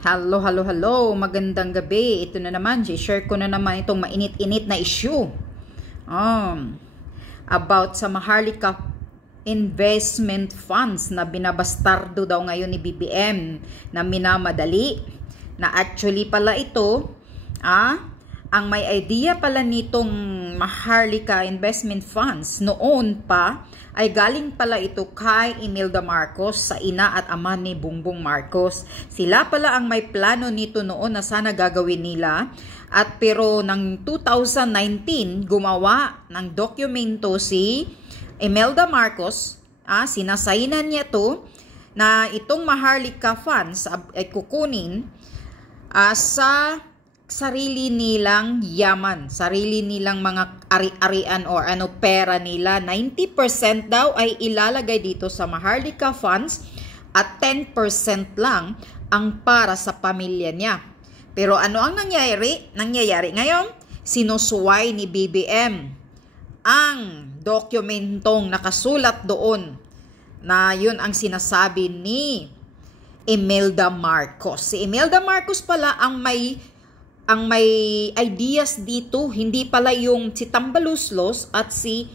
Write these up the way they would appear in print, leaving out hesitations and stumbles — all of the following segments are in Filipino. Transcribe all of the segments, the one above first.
Hello, hello, hello. Magandang gabi. Ito na naman, share ko na naman itong mainit-init na issue. About sa Maharlika investment funds na binabastardo daw ngayon ni BBM na minamadali. Na actually pala ito, ang may idea pala nitong Maharlika investment funds noon pa ay galing pala ito kay Imelda Marcos sa ina at ama ni Bongbong Marcos. Sila pala ang may plano nito noon na sana gagawin nila. At pero ng 2019, gumawa ng dokumento si Imelda Marcos, sinasainan niya to na itong Maharlika funds ay kukunin sa sarili nilang yaman, sarili nilang mga ari-arian or pera nila. 90% daw ay ilalagay dito sa Maharlika funds at 10% lang ang para sa pamilya niya. Pero ano ang nangyayari ngayon? Sinusuway ni BBM ang dokumentong nakasulat doon na yun ang sinasabi ni Imelda Marcos. Si Imelda Marcos pala ang may ideas dito, hindi pala yung si Tambaluslos at si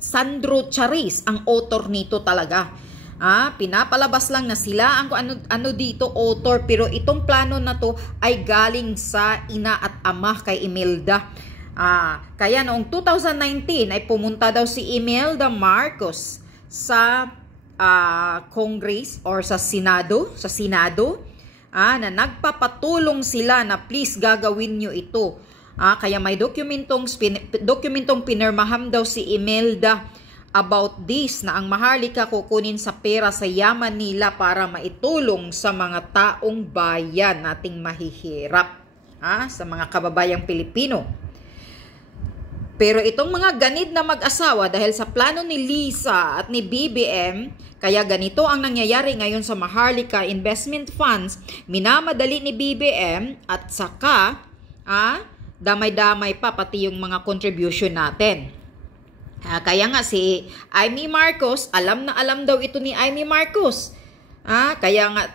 Sandro Charis ang author nito talaga. Pinapalabas lang na sila ang ano dito author, pero itong plano na to ay galing sa ina at ama kay Imelda. Kaya noong 2019 ay pumunta daw si Imelda Marcos sa Congress or sa Senado, na nagpapatulong sila na please gagawin nyo ito. Kaya may dokumentong pinirmaham daw si Imelda about this na ang Maharlika kukunin sa pera sa yaman nila para maitulong sa mga taong bayan nating mahihirap, sa mga kababayang Pilipino. Pero itong mga ganid na mag-asawa dahil sa plano ni Lisa at ni BBM, kaya ganito ang nangyayari ngayon sa Maharlika investment funds, minamadali ni BBM at saka damay-damay pa pati yung mga contribution natin. Kaya nga si Amy Marcos, alam na alam daw ito ni Amy Marcos. Kaya nga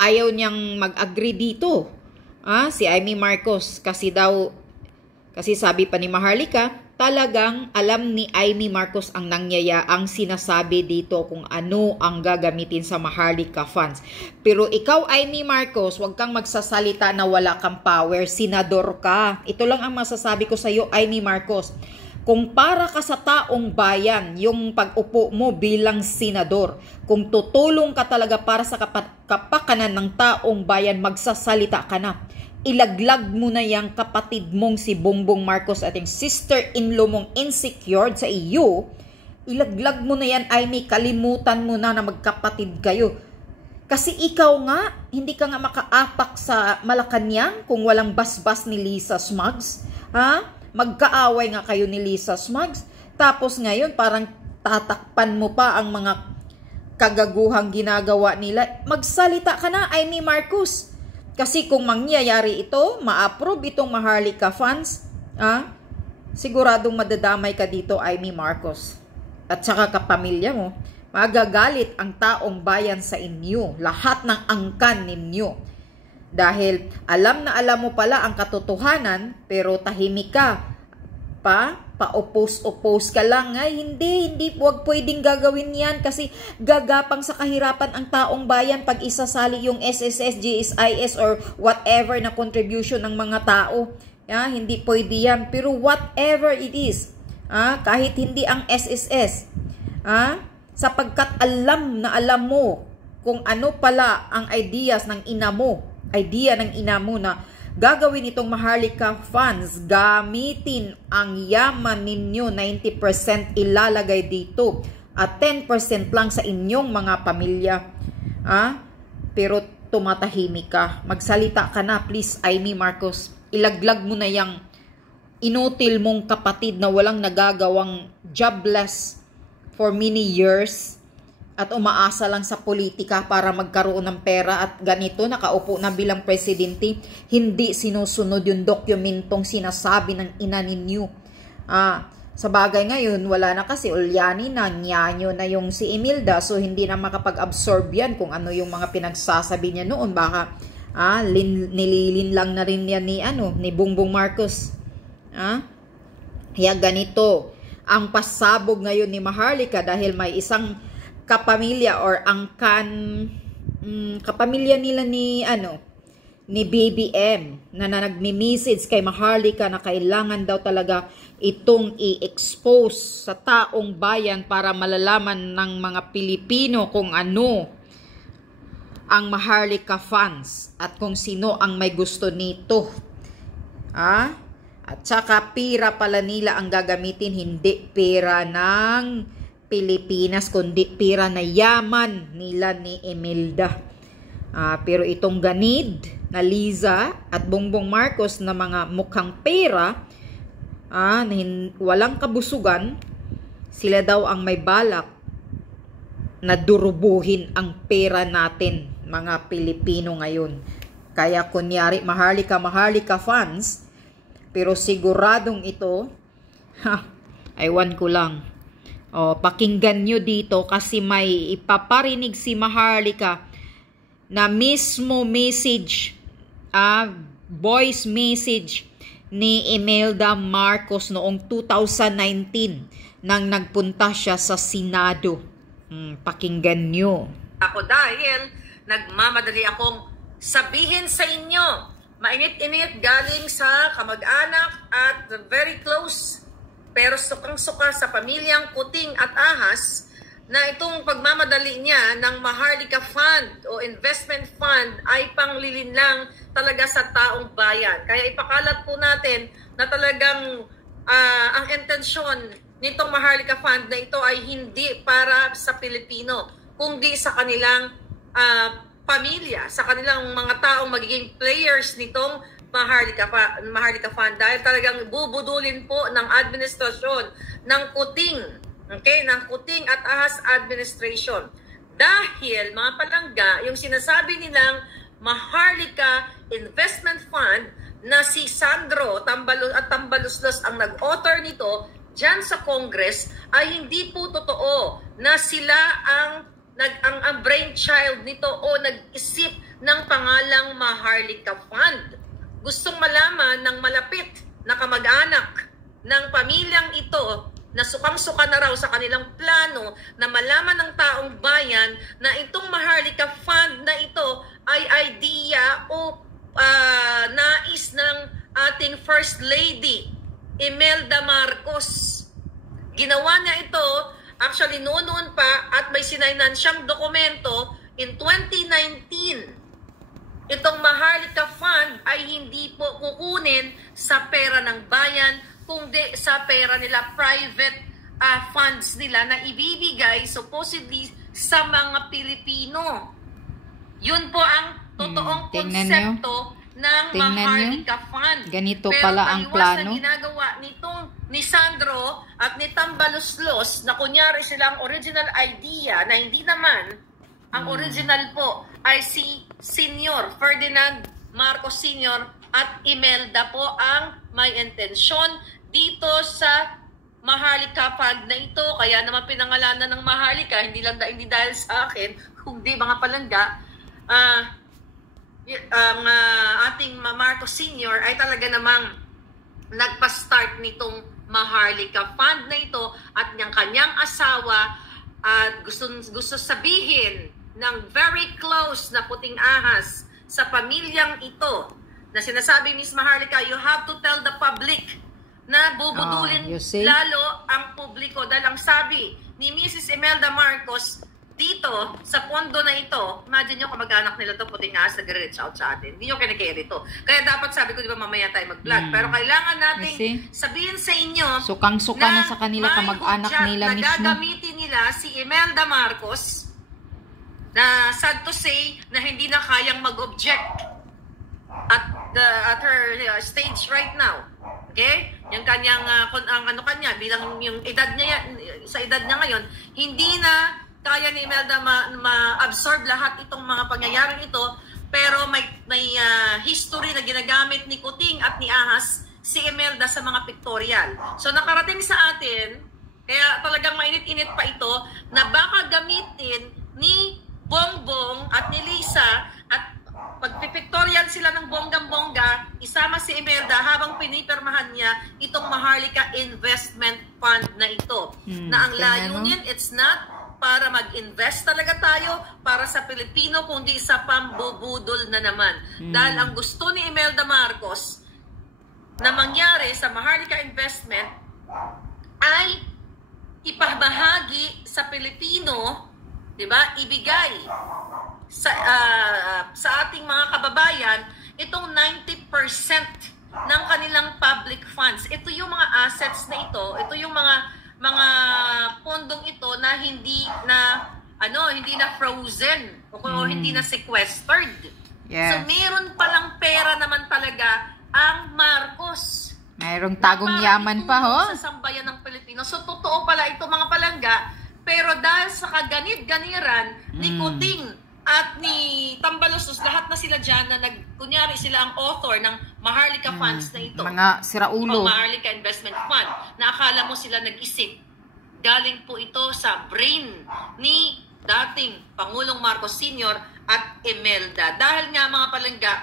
ayaw niyang mag-agree dito. Si Amy Marcos kasi sabi pa ni Maharlika, talagang alam ni Amy Marcos ang ang sinasabi dito kung ano ang gagamitin sa Maharlika funds. Pero ikaw, Amy Marcos, huwag kang magsasalita na wala kang power. Senador ka. Ito lang ang masasabi ko sa iyo, Amy Marcos. Kung para ka sa taong bayan, yung pag-upo mo bilang senador, kung tutulong ka talaga para sa kapakanan ng taong bayan, magsasalita ka na. Ilaglag mo na yung kapatid mong si Bongbong Marcos at yung sister-in-law mong insecure sa iyo. Ilaglag mo na yan, Amy. Kalimutan mo na magkapatid kayo. Kasi ikaw nga, hindi ka nga makaapak sa Malacanang kung walang basbas ni Lisa Smugs. Magkaaway nga kayo ni Lisa Smugs. Tapos ngayon, parang tatakpan mo pa ang mga kagaguhang ginagawa nila. Magsalita ka na, Amy Marcos. Kasi kung mangyayari ito, ma-approve itong Maharlika funds, siguradong madadamay ka dito, Amy Marcos. At saka kapamilya mo, magagalit ang taong bayan sa inyo, lahat ng angkan ninyo. Dahil alam na alam mo pala ang katotohanan, pero tahimik ka, pa-oppose ka lang. Hindi, huwag pwedeng gagawin yan kasi gagapang sa kahirapan ang taong bayan pag isasali yung SSS, GSIS or whatever na contribution ng mga tao. Hindi pwede yan. Pero whatever it is, kahit hindi ang SSS, sapagkat alam na alam mo kung ano pala ang ideas ng ina mo, na gagawin itong Maharlika funds, gamitin ang yaman ninyo, 90% ilalagay dito at 10% lang sa inyong mga pamilya. Pero tumatahimik ka. Magsalita ka na, please, Amy Marcos. Ilaglag mo na yung inutil mong kapatid na walang nagagawang jobless for many years at umaasa lang sa politika para magkaroon ng pera at ganito, nakaupo na bilang presidente, hindi sinusunod yung dokumentong sinasabi ng ina ninyo. Sa bagay ngayon, wala na kasi, ulyani na, nyanyo na yung si Imelda, so hindi na makapag-absorb yan kung ano yung mga pinagsasabi niya noon. Baka nililin lang na rin yan ni Bongbong Marcos. Kaya ganito ang pasabog ngayon ni Maharlika dahil may isang kapamilya or kapamilya nila ni BBM na nagmi-message kay Maharlika na kailangan daw talaga itong i-expose sa taong bayan para malalaman ng mga Pilipino kung ano ang Maharlika funds at kung sino ang may gusto nito. At saka pera pala nila ang gagamitin, hindi pera ng Pilipinas, kundi pera na yaman nila ni Imelda. Pero itong ganid na Liza at Bongbong Marcos na mga mukhang pera, walang kabusugan, sila daw ang may balak na durubuhin ang pera natin, mga Pilipino ngayon. Kaya kunyari, Maharlika funds, pero siguradong ito, aywan ko lang. Pakinggan nyo dito kasi may ipaparinig si Maharlika na mismo message, voice message ni Imelda Marcos noong 2019 nang nagpunta siya sa Senado. Pakinggan nyo. Ako dahil nagmamadali akong sabihin sa inyo, mainit-init galing sa kamag-anak at very close pero sukang-suka sa pamilyang Kuting at Ahas na itong pagmamadali niya ng Maharlika Fund o Investment Fund ay panglilin lang talaga sa taong bayan. Kaya ipakalat po natin na talagang ang intensyon nitong Maharlika Fund na ito ay hindi para sa Pilipino, kundi sa kanilang pamilya, sa kanilang mga taong magiging players nitong Maharlika Fund dahil talagang bubudulin po ng administrasyon ng Kuting. Okay, ng Kuting at Ahas Administration. Dahil, mga palangga, yung sinasabi nilang Maharlika Investment Fund na si Sandro Tambaluslos ang nag-author nito dyan sa Congress ay hindi po totoo na sila ang brainchild nito o nag-isip ng pangalang Maharlika Fund. Gustong malaman ng malapit na kamag-anak ng pamilyang ito na sukang-suka na raw sa kanilang plano na malaman ng taong bayan na itong Maharlika Fund na ito ay idea o nais ng ating First Lady, Imelda Marcos. Ginawa niya ito, actually noon pa, at may sinainan siyang dokumento in 2019. Itong Maharlika Fund ay hindi po kukunin sa pera ng bayan, kundi sa pera nila, private funds nila na ibibigay supposedly sa mga Pilipino. Yun po ang totoong konsepto ng Maharlika Fund. Ganito pala ang plano. Pero ginagawa nitong ni Sandro at ni Tambaluslos na kunyari silang original idea na hindi naman ang original po ay si Senior Ferdinand Marcos Senior at Imelda po ang may intensyon dito sa Maharlika Fund na ito. Kaya naman pinangalanan ng Maharlika, hindi dahil sa akin, kundi mga palangga, ang ating Marcos Senior ay talaga namang nagpa-start nitong Maharlika Fund na ito at niyang kanyang asawa at gusto sabihin ng very close na Puting Ahas sa pamilyang ito na sinasabi Miss Maharlika, you have to tell the public na bubudulin lalo ang publiko dahil ang sabi ni Mrs. Imelda Marcos dito sa pondo na ito, imagine nyo kamag-anak nila to Puting Ahas nag-reach out sa atin, hindi nyo kinakere ito. Kaya dapat sabi ko, di ba mamaya tayo mag-vlog, pero kailangan natin sabihin sa inyo sukang-suka na sa kanila kamag-anak nila mismo. Gagamitin nila si Imelda Marcos na sad to say na hindi na kayang mag-object at her stage right now. Okay? Yung kanyang bilang yung edad niya, sa edad niya ngayon, hindi na kaya ni Imelda ma-absorb lahat itong mga pangyayaring ito, pero may history na ginagamit ni Kuting at ni Ahas si Imelda sa mga pictorial. So nakarating sa atin, kaya talagang mainit-init pa ito, na baka gamitin ni Bongbong at ni Lisa at pagpipictorial sila ng bonggang-bongga, isama si Imelda habang pinipirmahan niya itong Maharlika Investment Fund na ito. Na ang layunin, it's not para mag-invest talaga tayo para sa Pilipino, kundi sa pambubudol na naman. Dahil ang gusto ni Imelda Marcos na mangyari sa Maharlika Investment ay ipahahagi sa Pilipino, di ba, ibigay sa ating mga kababayan itong 90% ng kanilang public funds. Ito yung mga assets na ito yung mga pondong ito na hindi na frozen o hindi na sequestered. Yes. So meron palang pera naman talaga ang Marcos. Mayroong tagong yaman pa, ho? Sa sambayan ng Pilipino. So totoo pala ito, mga palangga, pero dahil sa kaganid-ganiran ni Kuting at ni Tambaloslos, lahat na sila dyan na kunyari sila ang author ng Maharlika Funds na ito. Mga siraulo. O Maharlika Investment Fund, na akala mo sila nag-isip. Galing po ito sa brain ni dating Pangulong Marcos Sr. at Imelda. Dahil nga, mga palangga,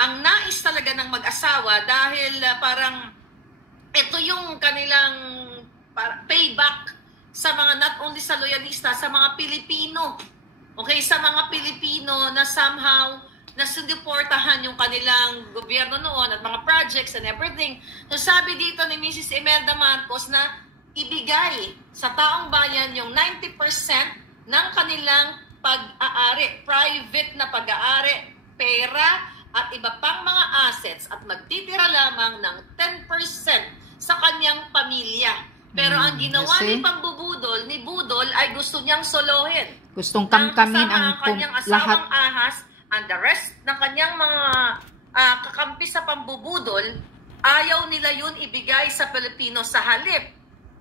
ang nais talaga ng mag-asawa dahil parang ito yung kanilang payback sa mga, not only sa loyalista, sa mga Pilipino. Okay, sa mga Pilipino na somehow nasuportahan yung kanilang gobyerno noon at mga projects and everything. So sabi dito ni Mrs. Imelda Marcos na ibigay sa taong bayan yung 90% ng kanilang pag-aari, private na pag-aari, pera at iba pang mga assets, at magtitira lamang ng 10% sa kanyang pamilya. Pero ang ginawa ni Pambubudol, ni Budol, ay gusto niyang solohin. Gustong kamkamin ang kanyang asawang Ahas, and the rest ng kanyang mga kakampi sa Pambubudol, ayaw nila yun ibigay sa Pilipino. Sa halip,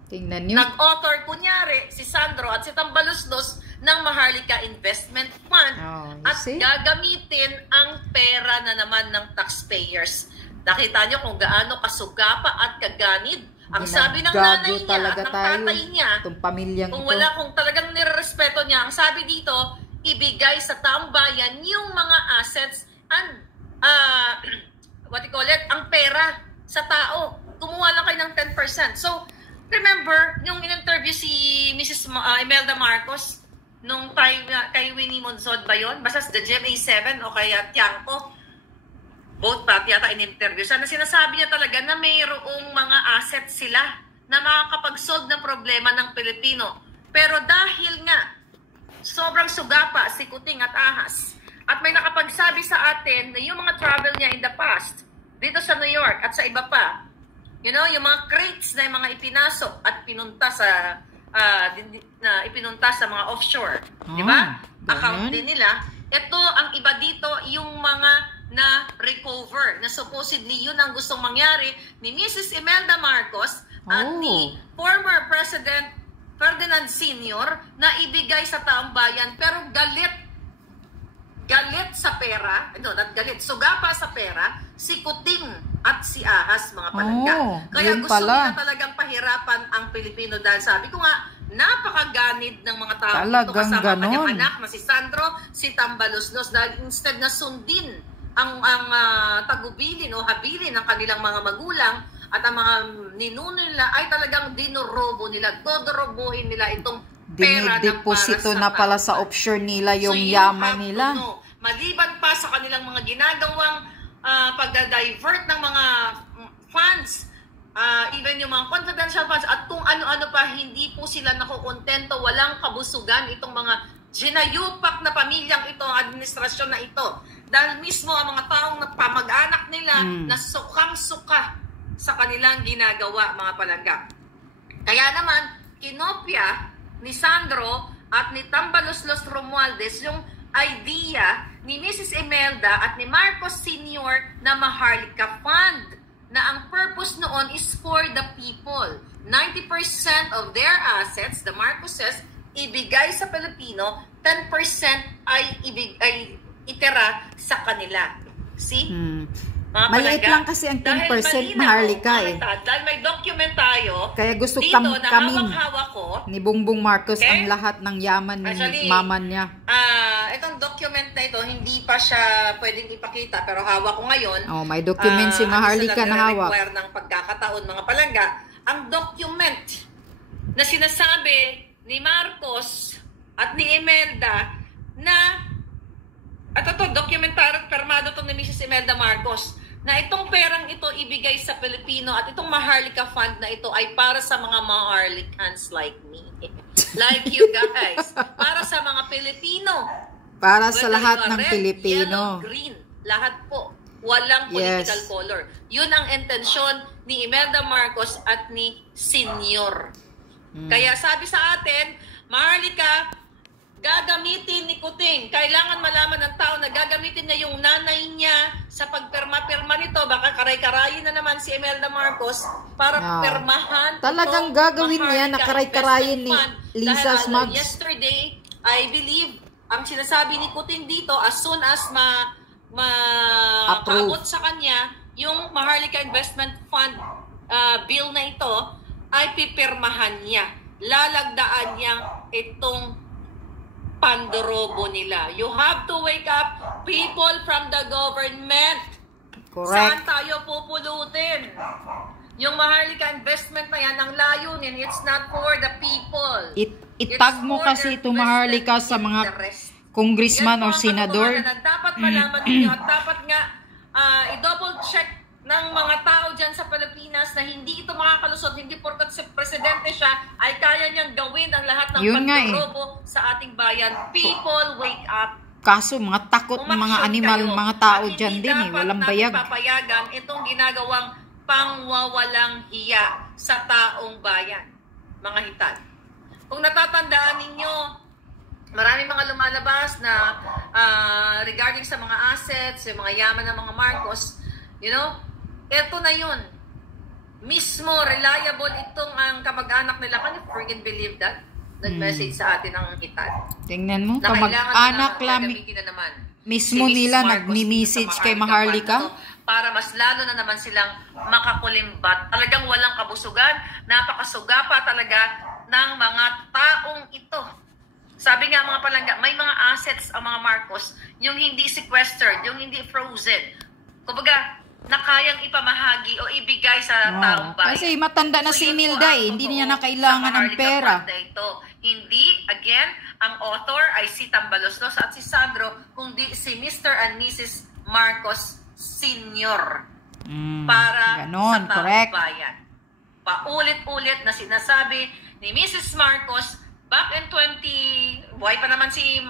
tingnan niyo, nag-author kunyari si Sandro at si Tambaloslos ng Maharlika Investment Fund at gagamitin ang pera na naman ng taxpayers. Nakita niyo kung gaano kasugapa at kaganid ang sabi ng nanay niya at ng tatay niya. Kung talagang nirerespeto niya, ang sabi dito, ibigay sa taong bayan yung mga assets and ang pera sa tao. Kumuha lang kayo ng 10%. So, remember, yung in-interview si Mrs. Imelda Marcos, nung time kay Winnie Monzon ba yun? Basta sa GMA7 o kaya Tiangco, both party yata in-interview. Sana sinasabi niya talaga na mayroong mga assets sila na makakapag-solve ng problema ng Pilipino. Pero dahil nga, sobrang sugapa si Kuting at Ahas, at may nakapagsabi sa atin na yung mga travel niya in the past, dito sa New York at sa iba pa, you know, yung mga crates na yung mga ipinasok at pinunta sa mga offshore, di ba? Account din nila. Ito, ang iba dito, yung mga na-recover, na supposedly yun ang gustong mangyari ni Mrs. Imelda Marcos at ni former President Ferdinand Sr. na ibigay sa taong bayan, pero galit sa pera, not galit, sugapa sa pera, si Kuting at si Ahas, mga palangga. Kaya gusto nila talagang pahirapan ang Pilipino dahil sabi ko nga, napakaganid ng mga tao ito kasama kanyang anak na si Sandro, si Tambaloslos, dahil instead na sundin ang tagubilin o habilin ng kanilang mga magulang at ang mga ninuno nila ay talagang dinorobo nila, dodorobohin nila itong pera dinideposito na pala sa offshore nila yung yaman nila. Maliban pa sa kanilang mga ginagawang pagda-divert ng mga funds, even yung mga confidential funds at kung ano-ano pa, hindi po sila nakukontento, walang kabusugan itong mga ginayupak na pamilyang ito, ang administrasyon na ito. Dahil mismo ang mga taong pamag-anak nila na sukang-suka sa kanilang ginagawa, mga palangga. Kaya naman, kinopya ni Sandro at ni Tambaloslos Romualdez yung idea ni Mrs. Imelda at ni Marcos Sr. na Maharlika Fund, na ang purpose noon is for the people. 90% of their assets, the Marcoses, ibigay sa Pilipino, 10% ay itira sa kanila. See? Mga Maliit palangga, lang kasi ang 10%, dahil Maharlika malinaw, dahil may document tayo, Kaya gusto dito kami na hawak-hawak ko, ni Bongbong Marcos okay, ang lahat ng yaman ni actually, mama niya. Itong document na ito, hindi pa siya pwedeng ipakita, pero hawak ko ngayon. Oh, may document si Maharlika na hawak. Require ng pagkakataon, mga palangga, ang document na sinasabi ni Marcos at ni Imelda na, at ito, dokumentaryo, permado ito ni Mrs. Imelda Marcos, na itong perang ito ibigay sa Pilipino at itong Maharlika Fund na ito ay para sa mga Maharlikans like me. Like you guys. Para sa mga Pilipino. Para sa Whether lahat you are ng red, Pilipino. yellow, green. Lahat po. Walang political color. Yun ang intensyon ni Imelda Marcos at ni Senior. Kaya sabi sa atin, Maharlika, gagamitin ni Kuting. Kailangan malaman ng tao na gagamitin niya yung nanay niya sa pagperma-perma nito. Baka karay-karayin na naman si Imelda Marcos para permahan. Talagang gagawin niya na karay-karayin ni Lisa Smugs. Yesterday, I believe, ang sinasabi ni Kuting dito, as soon as paabot sa kanya, yung Maharlika Investment Fund bill na ito, ay pipirmahan niya. Lalagdaan niya itong pandorobo nila. You have to wake up, people from the government. Correct. Saan tayo pupulutin? Yung Maharlika investment na yan, ang layunin, it's not for the people. Itag mo kasi ito Maharlika sa mga congressman or senador. Dapat malaman ninyo at dapat nga i-double check ng mga tao dyan sa Pilipinas na hindi ito makakalusot, hindi porkat si presidente siya, ay kaya niyang gawin ang lahat ng pagdorobo sa ating bayan. People, wake up. Kaso mga takot ng mga animal, mga tao dyan din eh, walang bayag. At hindi dapat papayagan itong ginagawang pangwawalang hiya sa taong bayan. Mga hitan. Kung natatandaan ninyo, maraming mga lumalabas na regarding sa mga assets, yung mga yaman ng mga Marcos, you know, eto na yun. Mismo, reliable itong ang kamag-anak nila. Can you freaking believe that? Nag-message sa atin ang hitan. Tingnan mo, kamag-anak lang mismo nila nagmi-message kay Maharlika. Para mas lalo na naman silang makakulimbat. Talagang walang kabusugan. Napakasuga pa talaga ng mga taong ito. Sabi nga mga palangga, may mga assets ang mga Marcos, yung hindi sequestered, yung hindi frozen. Kumbaga, na kayang ipamahagi o ibigay sa taong bayan. Kasi matanda na si Imelda eh, hindi niya na kailangan ng pera. Hindi, again, ang author ay si Tambaloslos at si Sandro, kundi si Mr. and Mrs. Marcos Senior. Para sa taong bayan. Paulit-ulit na sinasabi ni Mrs. Marcos back in buhay pa naman si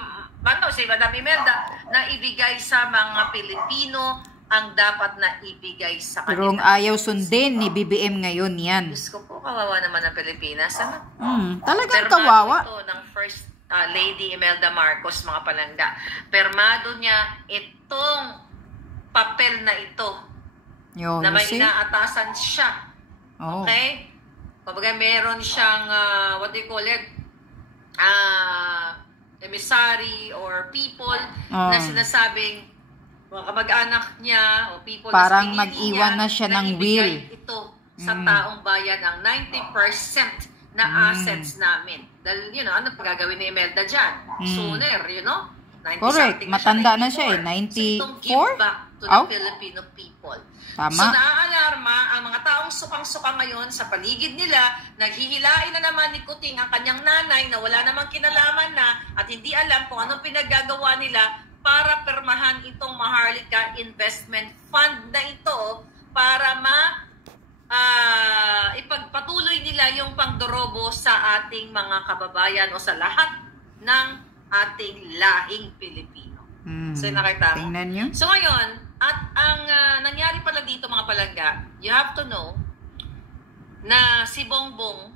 Madam Imelda, na ibigay sa mga Pilipino ang dapat na ibigay sa kanila. Pero ayaw sundin ni BBM ngayon yan. Diyos ko po, kawawa naman ang Pilipinas. Ano? Talagang kawawa. Permado ito ng First Lady Imelda Marcos, mga palangga. Permado niya itong papel na ito. Na may inaatasan siya. Okay? Kumbaga meron siyang, what do you call it? Emissary or people na sinasabing mga kamag-anak niya o people parang na nag-iwan na siya ng will. Ito sa taong bayan ang 90% na assets namin. Dahil, you know, ano pa gagawin ni Imelda dyan? Sooner, you know? 90 correct. Matanda na siya eh. 94? So, itong give back to the Filipino people. Tama. So, naaalarma ang mga taong sukang-suka ngayon sa paligid nila. Naghihilain na naman ni Kuting ang kanyang nanay na wala namang kinalaman na at hindi alam kung anong pinaggagawa nila para permahan itong Maharlika Investment Fund na ito para ipagpatuloy nila yung pangdorobo sa ating mga kababayan o sa lahat ng ating lahing Pilipino. So, nakita mo. Tingnan nyo. So, ngayon, at ang nangyari pala dito mga palangga, you have to know na si Bongbong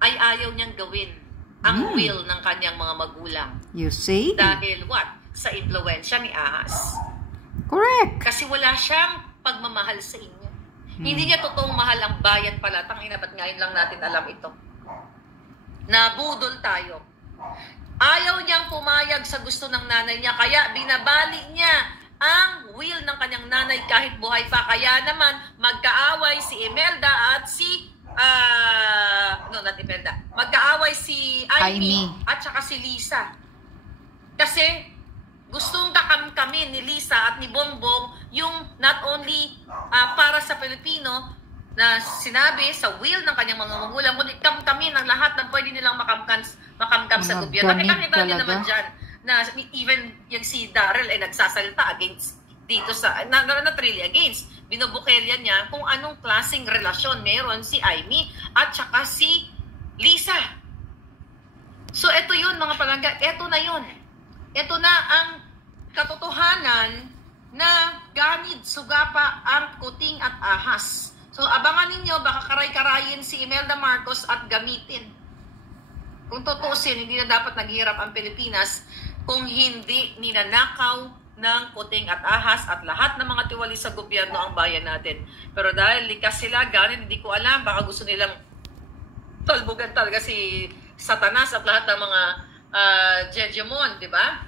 ay ayaw niyang gawin ang will ng kanyang mga magulang. You see? Dahil what? Sa impluwensya ni Ahas. Correct. Kasi wala siyang pagmamahal sa inyo. Hindi niya totoong mahal ang bayan pala. Tangina, ba't ngayon lang natin alam ito? Nabudol tayo. Ayaw niyang pumayag sa gusto ng nanay niya, kaya binabali niya ang will ng kanyang nanay kahit buhay pa. Kaya naman, magkaaway si Imelda at si not Imelda. Magkaaway si Amy at saka si Lisa. Kasi gustong kakamkamin ni Lisa at ni Bongbong yung not only para sa Pilipino na sinabi sa will ng kanyang mga magulang, kundi kamkamin ang lahat ng pwede nilang makamkam sa gobyerno. Nakita niyo naman dyan na even yung si Darrell ay nagsasalita against dito sa, not really against, binubukelya niya kung anong klaseng relasyon meron si Amy at saka si Lisa. So ito yun mga palangga, ito na yun. Ito na ang katotohanan na ganid sugapa ang kuting at ahas. So abangan ninyo, baka karay-karayin si Imelda Marcos at gamitin. Kung tutusin, hindi na dapat naghihirap ang Pilipinas kung hindi ninanakaw ng kuting at ahas at lahat ng mga tiwali sa gobyerno ang bayan natin. Pero dahil likas sila, ganun, hindi ko alam, baka gusto nilang talbugan talaga si Satanas at lahat ng mga Jejemon, di ba?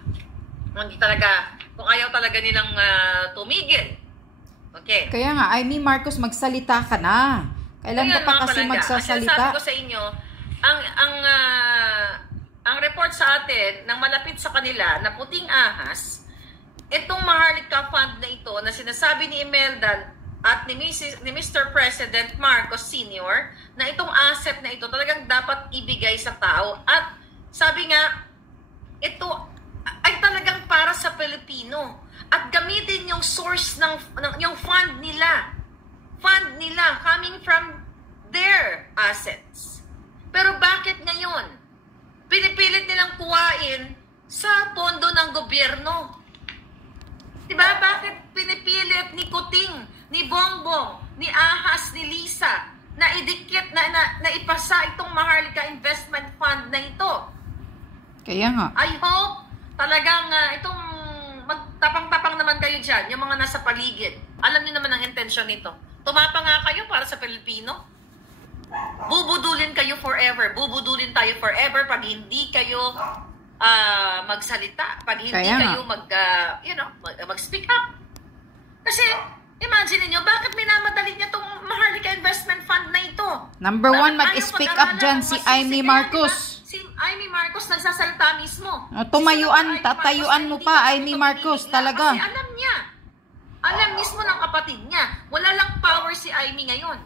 Hindi talaga, kung ayaw talaga nilang tumigil. Okay. Kaya nga, Amy Marcos, magsalita ka na. Kailan ka pa kasi magsasalita? Sabi ko sa inyo, ang report sa atin ng malapit sa kanila na puting ahas, itong Maharlika Fund na ito na sinasabi ni Imelda at ni Mr. President Marcos Sr. na itong asset na ito talagang dapat ibigay sa tao. At sabi nga, ito ay talagang para sa Pilipino. At gamitin yung source ng yung fund nila coming from their assets. Pero bakit ngayon pinipilit nilang kuwain sa pondo ng gobyerno? Diba? Bakit pinipilit ni Kuting, ni Bongbong, ni Ahas, ni Lisa na idikit na ipasa itong Maharlika Investment Fund na ito? Kaya nga, I hope talagang itong magtapang-tapang naman kayo dyan, yung mga nasa paligid. Alam niyo naman ang intensyon nito. Tumapa nga kayo para sa Pilipino. Bubudulin kayo forever. Bubudulin tayo forever pag hindi kayo magsalita. Pag hindi kayo mag-speak up. Kasi, imagine niyo bakit minamadali niya itong Maharlika Investment Fund na ito? Number one, mag-speak up dyan si Amy Marcos. Si Amy Marcos nagsasalita mismo. Tatayuan mo pa, Amy Marcos, talaga. Kasi alam niya. Alam mismo ng kapatid niya. Wala lang power si Amy ngayon.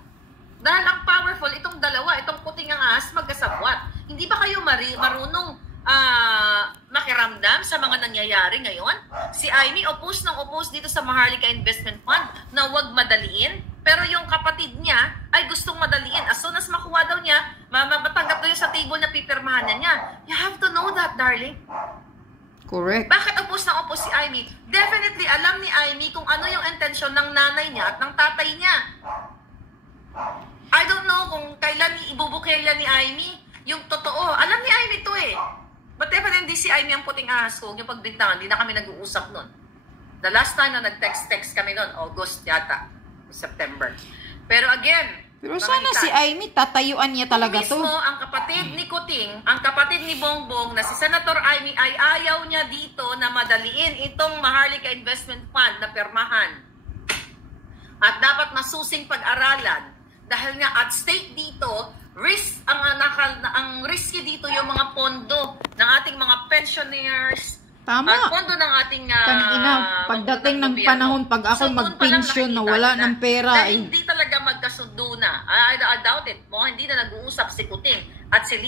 Dahil ang powerful, itong dalawa, itong puting ang ahas, magkasabwat. Hindi ba kayo marunong makiramdam sa mga nangyayari ngayon? Si Amy, oppose dito sa Maharlika Investment Fund na huwag madaliin. Pero yung kapatid niya ay gustong madaliin. As soon as makuha daw niya, matanggap daw sa table na pipirmahan niya. You have to know that, darling. Correct. Bakit oppose si Amy? Definitely, alam ni Amy kung ano yung intensyon ng nanay niya at ng tatay niya. I don't know kung kailan ibubukelya ni Amy yung totoo. Alam ni Amy to eh. But definitely si Amy ang puting ahas ko. Yung pagbintangan, hindi na kami nag-uusap nun. The last time na nag-text kami nun, August yata. September. Pero again, pero sana si Amy, tatayuan niya talaga to. Mismo, ang kapatid ni Kuting, ang kapatid ni Bongbong, na si Senator Amy, ay ayaw niya dito na madaliin itong Maharlika Investment Fund na permahan. At dapat masusing pag-aralan. Dahil nga at stake dito, ang risky dito yung mga pondo ng ating mga pensioners. Tama. At pondo ng ating pagdating ng panahon, pag ako mag-pension na wala ng pera. Hindi talaga magkasundo na. I doubt it. Hindi na nag-uusap si Kuting at si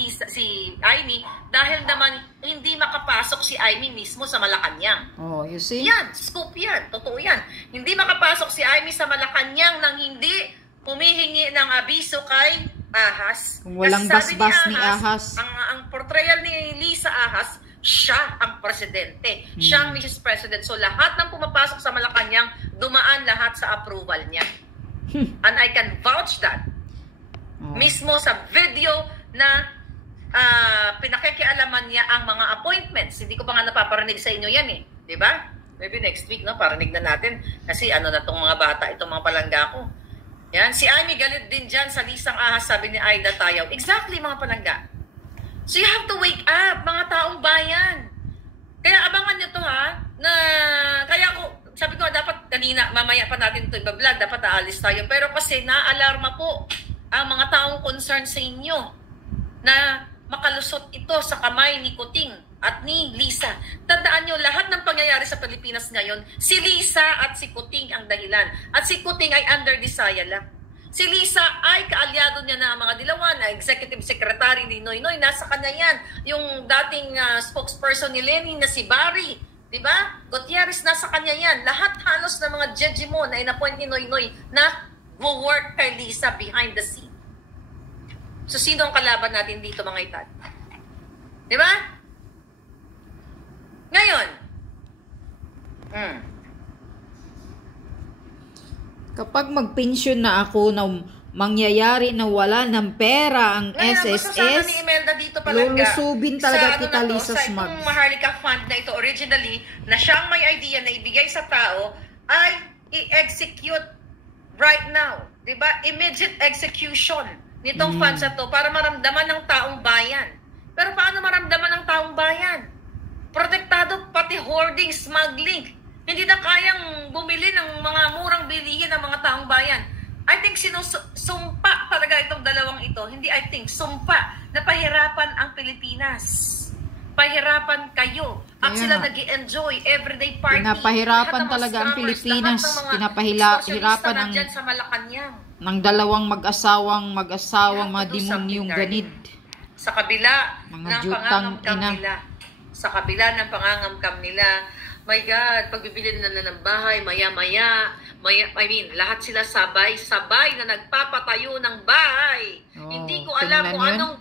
Amy dahil naman hindi makapasok si Amy mismo sa Malacanang. Oh, you see? Yan, scoop yan. Totoo yan. Hindi makapasok si Amy sa Malacanang nang hindi humihingi ng abiso kay Ahas. Kung walang basbas ni Ahas. Ang portrayal ni Lisa Ahas, siya ang presidente. Siya ang Mrs. President. So lahat ng pumapasok sa Malacanang, dumaan lahat sa approval niya. And I can vouch that. Mismo sa video na pinakikialaman niya ang mga appointments. Hindi ko pa nga napaparinig sa inyo yan eh. Diba? Maybe next week, no? Parinig na natin. Kasi ano na tong mga bata, itong mga palangga ko. Yan. Si Amy galit din dyan sa Lisang Ahas, sabi ni Aida Tayaw. Exactly, mga palangga. So you have to wake up, mga taong bayan. Kaya abangan nyo to ha, na kaya ko, sabi ko kanina, mamaya pa natin ito ibablog, dapat aalis tayo. Pero kasi naalarma po ang mga taong concerned sa inyo na makalusot ito sa kamay ni Kuting at ni Lisa. Tandaan nyo, lahat ng pangyayari sa Pilipinas ngayon, si Lisa at si Kuting ang dahilan. At si Kuting ay under disaya lang. Si Lisa ay kaalyado niya na mga dilawan, na executive secretary ni Noynoy, nasa kanya yan. Yung dating spokesperson ni Lenny na si Barry, di ba? Gutierrez, nasa kanya yan. Lahat halos ng mga judge mo na inappoint ni Noynoy na will work kay Lisa behind the scene. So, sino ang kalaban natin dito, mga itan? Di ba? Ngayon, kapag magpensyon na ako na mangyayari na wala ng pera ang SSS, ni Imelda dito palaga, lulusubin talaga kita, Lisa sa Smugs. itong Maharlika Fund na ito originally, na siyang may idea na ibigay sa tao, ay i-execute right now. Diba? Immediate execution nitong funds na to para maramdaman ng taong bayan. Pero paano maramdaman ng taong bayan? Protektado, pati hoarding, smuggling. Hindi na kayang bumili ng mga murang bilihin ng mga taong bayan. I think sumpa talaga itong dalawang ito. Hindi I think, sumpa na pahirapan ang Pilipinas. Pahirapan kayo. At sila nag-i-enjoy everyday party. Pinapahirapan talaga ang Pilipinas. Pinapahirapan ang sa Malacanang. Ng dalawang mag-asawang mga demonyong ganid. Sa kabila mga ng pangangamkam nila. Sa kabila ng pangangamkam nila, my God, pagbibili na ng bahay, maya-maya, lahat sila sabay-sabay na nagpapatayo ng bahay. Hindi ko alam kung anong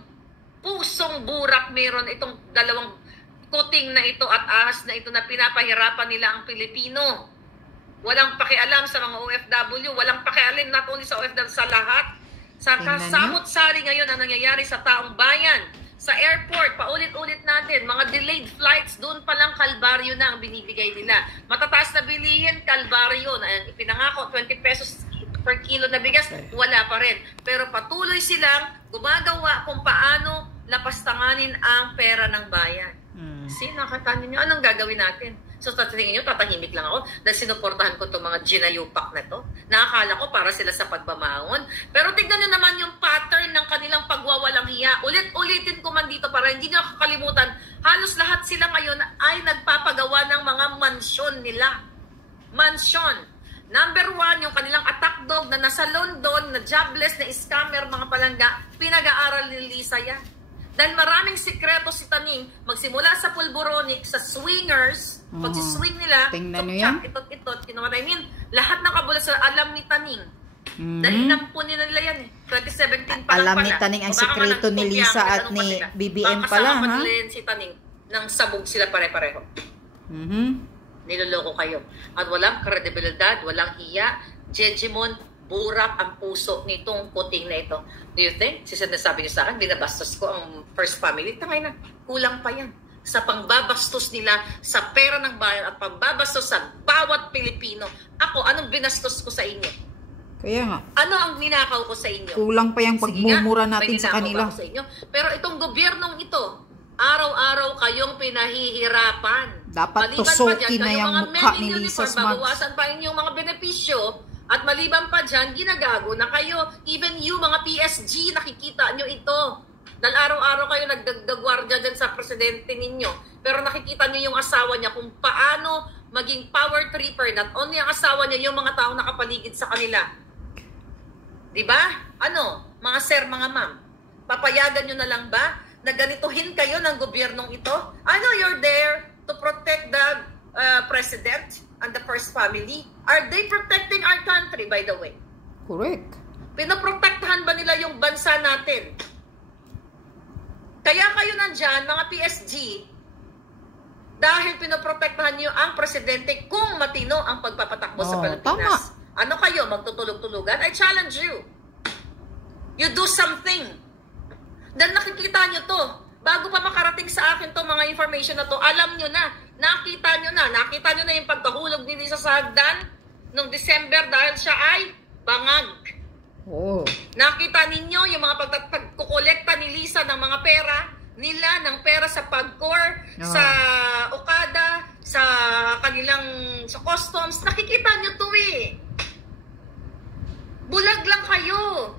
pusong burak meron itong dalawang Kuting na ito at ahas na ito na pinapahirapan nila ang Pilipino. Walang pakialam sa mga OFW, walang pakialam not only sa OFW, sa lahat. Sa kasamot-sari ngayon ang nangyayari sa taong bayan. Sa airport, paulit-ulit natin, mga delayed flights, doon pa lang kalbaryo na ang binibigay nila. Matataas na bilihin, kalbaryo. Na ipinangako, 20 pesos per kilo na bigas, wala pa rin. Pero patuloy silang gumagawa kung paano lapastanganin ang pera ng bayan. Nakatanin nyo, anong gagawin natin? So, tatingin nyo, tatahimik lang ako dahil sinuportahan ko itong mga ginayupak na to. Nakakala ko para sila sa pagmamahon. Pero tignan nyo naman yung pattern ng kanilang pagwawalang hiya. Ulit-ulitin ko man dito para hindi nyo kakalimutan, halos lahat sila ngayon ay nagpapagawa ng mga mansyon nila. Mansyon. Number 1, yung kanilang attack dog na nasa London, na jobless, na scammer, mga palangga, pinag-aaral ni Lisa yan. Dahil maraming sikreto si Taning, magsimula sa pulboronic, sa swingers, pag si-swing nila, itot, you know what I mean? Lahat ng kabulas alam ni Taning. Dahil inampun nila yan eh. 2017 pa lang pala. Alam ni Taning ang sikreto ni Lisa at ni BBM pala, ha? Baka si Taning, nang sabog sila pare-pareho. Niloloko kayo. At walang kredibilidad, walang hiya, jejemon, burak ang puso nitong Kuting na ito. Do you think? Sinasabi niyo sa akin, binabastos ko ang first family. Tangay na, kulang pa yan. Sa pangbabastos nila sa pera ng bayan at pangbabastos sa bawat Pilipino. Ako, anong binastos ko sa inyo? Kaya nga. Ano ang ninakaw ko sa inyo? Kulang pa yung pagmumura natin sa kanila. Sa inyo. Pero itong gobyernong ito, araw-araw kayong pinahihirapan. Dapat tusukin na yung mukha ni Lisa Smugs. Babawasan pa inyong mga benepisyo. At maliban pa dyan, ginagago na kayo. Even you, mga PSG, nakikita nyo ito. Dahil araw-araw kayo nagdagwardya dyan sa presidente ninyo. Pero nakikita nyo yung asawa niya kung paano maging power tripper. Not only ang asawa niya, yung mga taong nakapaligid sa kanila. Diba? Ano? Mga sir, mga ma'am. Papayagan nyo na lang ba na ganituhin kayo ng gobyernong ito? I know you're there to protect the president and the first family. Are they protecting our country, by the way? Correct. Pinoprotektahan ba nila yung bansa natin? Kaya kayo nandyan, mga PSG, dahil pinoprotektahan nyo ang presidente kung matino ang pagpapatakbo sa Pilipinas. Tama. Ano kayo, magtutulog-tulugan? I challenge you. You do something. Dahil nakikita nyo to. Bago pa makarating sa akin to mga information na to, alam nyo na, nakita nyo na yung pagkahulog ni Lisa sa hagdan noong December dahil siya ay bangag. Nakita ninyo yung mga pagkukolekta ni Lisa ng mga pera nila, ng pera sa Pagcor, sa Okada, sa kanilang, sa sa customs, nakikita nyo to eh. Bulag lang kayo.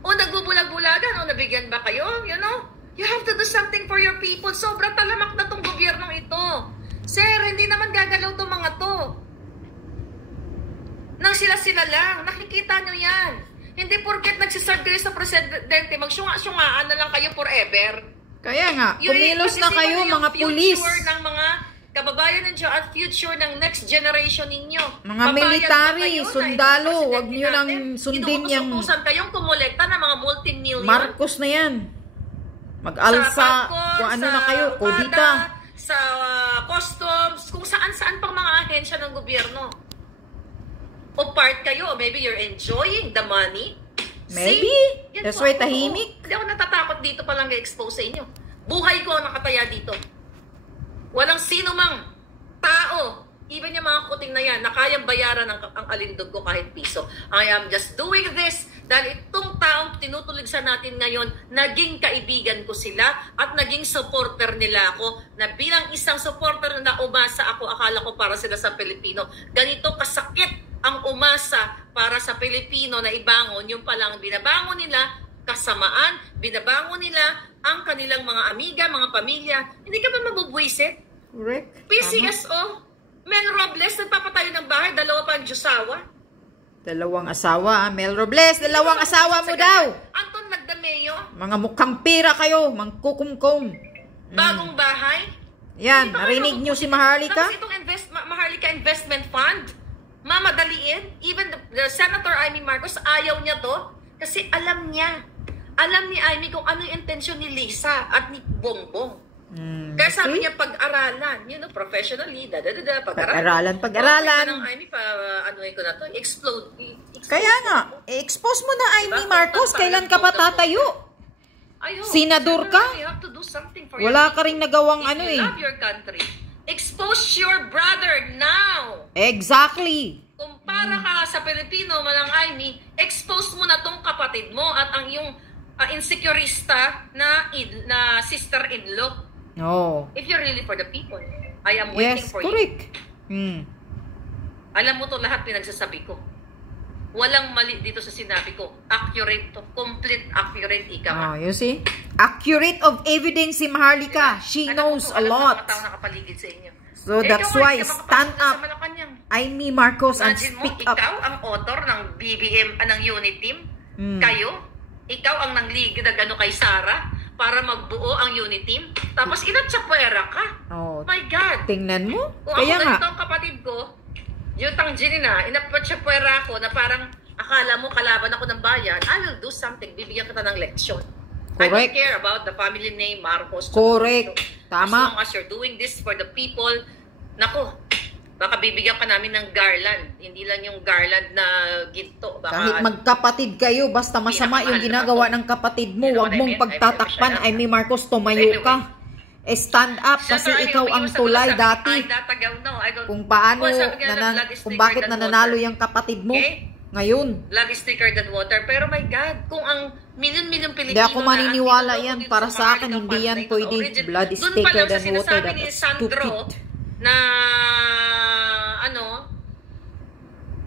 O nagbubulag-bulagan, o nabigyan ba kayo? You know? You have to do something for your people. Sobrang talamak na tong gobyernong ito. Sir, hindi naman gagalaw tong mga to. Nang sila-sila lang. Nakikita nyo yan. Hindi porket nagsiserve kayo sa presidente, magsyunga-syungaan na lang kayo forever. Kaya nga, kumilos na kayo mga pulis. Future ng mga kababayan ninyo at future ng next generation ninyo. Mga military, sundalo, wag niyo nang sundin yung... Inuutusan kayong kumolekta ng mga multi-million. Marcos na yan. Mag-alsa, kung ano na kayo, kodita. Sa customs, kung saan-saan pang mga ahensya ng gobyerno. O part kayo, maybe you're enjoying the money. Maybe. See? That's why tahimik. Hindi ako natatakot dito palang i-expose sa inyo. Buhay ko ang nakataya dito. Walang sino mang tao, even yung mga kuting na yan, na kayang bayaran ang alindog ko kahit piso. I am just doing this dahil itong taong tinutuligsan natin ngayon, naging kaibigan ko sila at naging supporter nila ako, na bilang isang supporter na umasa ako, akala ko para sila sa Pilipino. Ganito kasakit ang umasa para sa Pilipino na ibangon, yung palang binabangon nila, kasamaan, binabangon nila ang kanilang mga amiga, mga pamilya. Hindi ka ba mabubwisit? Correct. PCSO, Mel Robles, nagpapatayo ng bahay, dalawa pa ang Diyosawa. Dalawang asawa, Mel Robles, dalawang asawa mo daw. Anton Nagdameo. Mga mukhang pira kayo, mangkukumkum. Bagong bahay. Yan, narinig nyo si Maharlika? Tapos itong Maharlika Investment Fund, mamadaliin. Even the Senator Amy Marcos, ayaw niya to. Kasi alam niya. Alam ni Amy kung ano yung intensyon ni Lisa at ni Bongbong. Kaya sabi niya, pag-aralan. You know, professionally, pag-aralan. Pag-aralan. Amy, anuhin ko na to, explode. Kaya nga, expose mo na Amy Marcos, kailan ka pa tatayo? Senador ka? Wala ka rin nagawang ano eh. If you love your country, expose your brother now. Exactly. Kung para ka sa Pilipino, malang Amy, expose mo na tong kapatid mo at ang iyong insecurista na sister-in-law. No. If you're really for the people, I am waiting for correct. you. Alam mo to lahat pinagsasabi ko. Walang mali dito sa sinabi ko. Accurate to. Complete accurate, ika. You see? Accurate of evidence si Maharlika. She knows a lot. Mga tao nakapaligid sa inyo. So that's why, stand up. Amy Marcos and speak up. Ikaw ang author ng BBM, ng unit team. Kayo, ikaw ang nangligid na gano'n kay Sarah para magbuo ang unit team. Tapos inatsapwera ka. Oh, my God. Tingnan mo. Kung Kaya ako nga. ganito ang kapatid ko, yung tanggini na, inapatsapwera ko na parang akala mo kalaban ako ng bayan, I will do something. Bibigyan kita ng leksyon. I don't care about the family name, Marcos. Correct. Tama. As long as you're doing this for the people, nako, baka bibigyan ka namin ng garland. Hindi lang yung garland na ginto. Baka, kahit magkapatid kayo, basta masama yung ginagawa ng kapatid mo, huwag mong pagtatakpan. Amy Marcos, tumayo ka. Stand up kasi ikaw ang tulay dati. Kung paano, kung bakit nananalo yung kapatid mo ngayon. Blood is thicker than water. Pero my God, kung ang milyon-milyon Pilipino hindi ako maniniwala yan. Para sa akin, hindi yan pwede. Blood is thicker than water. That's stupid. Na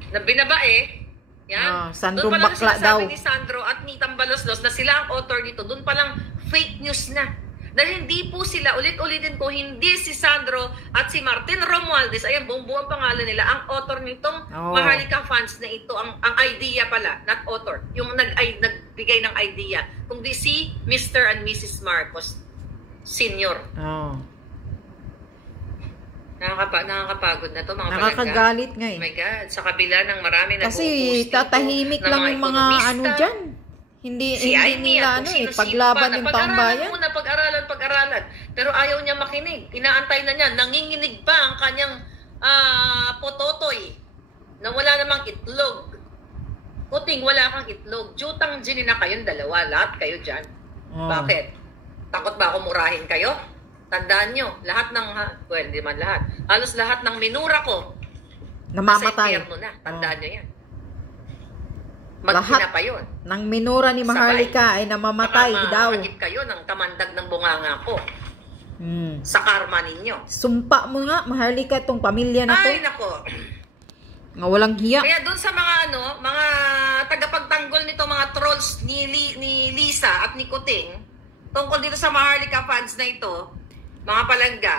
na binabae, yan. Sandrong doon pa lang bakla daw. ni Sandro at ni Tambaloslos na sila ang author nito. Doon pa lang fake news na. Dahil hindi po sila, ulit-ulitin ko, hindi si Sandro at si Martin Romualdez, ayan, buong pangalan nila, ang author nitong Maharlika Funds na ito, ang idea pala, not author, yung nagbigay ng idea, kundi si Mr. and Mrs. Marcos Senior. Nakakapagod na to, mga palangga. Nakakagalit nga eh. Oh my God, sa kabila ng marami na kasi tatahimik lang yung mga ano dyan. Hindi nila paglaban yung tambayan. Pag-aralan. Pero ayaw niya makinig. Inaantay na niya. Nanginginig pa ang kanyang pototoy na wala namang itlog. Kuting wala kang itlog. Jutang ginin na kayong dalawa. Lahat kayo dyan. Bakit? Takot ba ako murahin kayo? Tandaan nyo, lahat ng, hindi man lahat, halos lahat ng minura ko, namamatay. Nasa impyerno na. Tandaan nyo yan. Magkina pa yun. Nang minura ni Maharlika ay namamatay daw. Nakakagip kayo ng kamandag ng bunganga ko. sa karma ninyo. Sumpa mo nga, Maharlika, itong pamilya na to. Ay, nako. Nga walang hiya. Kaya doon sa mga mga tagapagtanggol nito, mga trolls ni Lisa at ni Kuting, tungkol dito sa Maharlika fans na ito, mga palangga,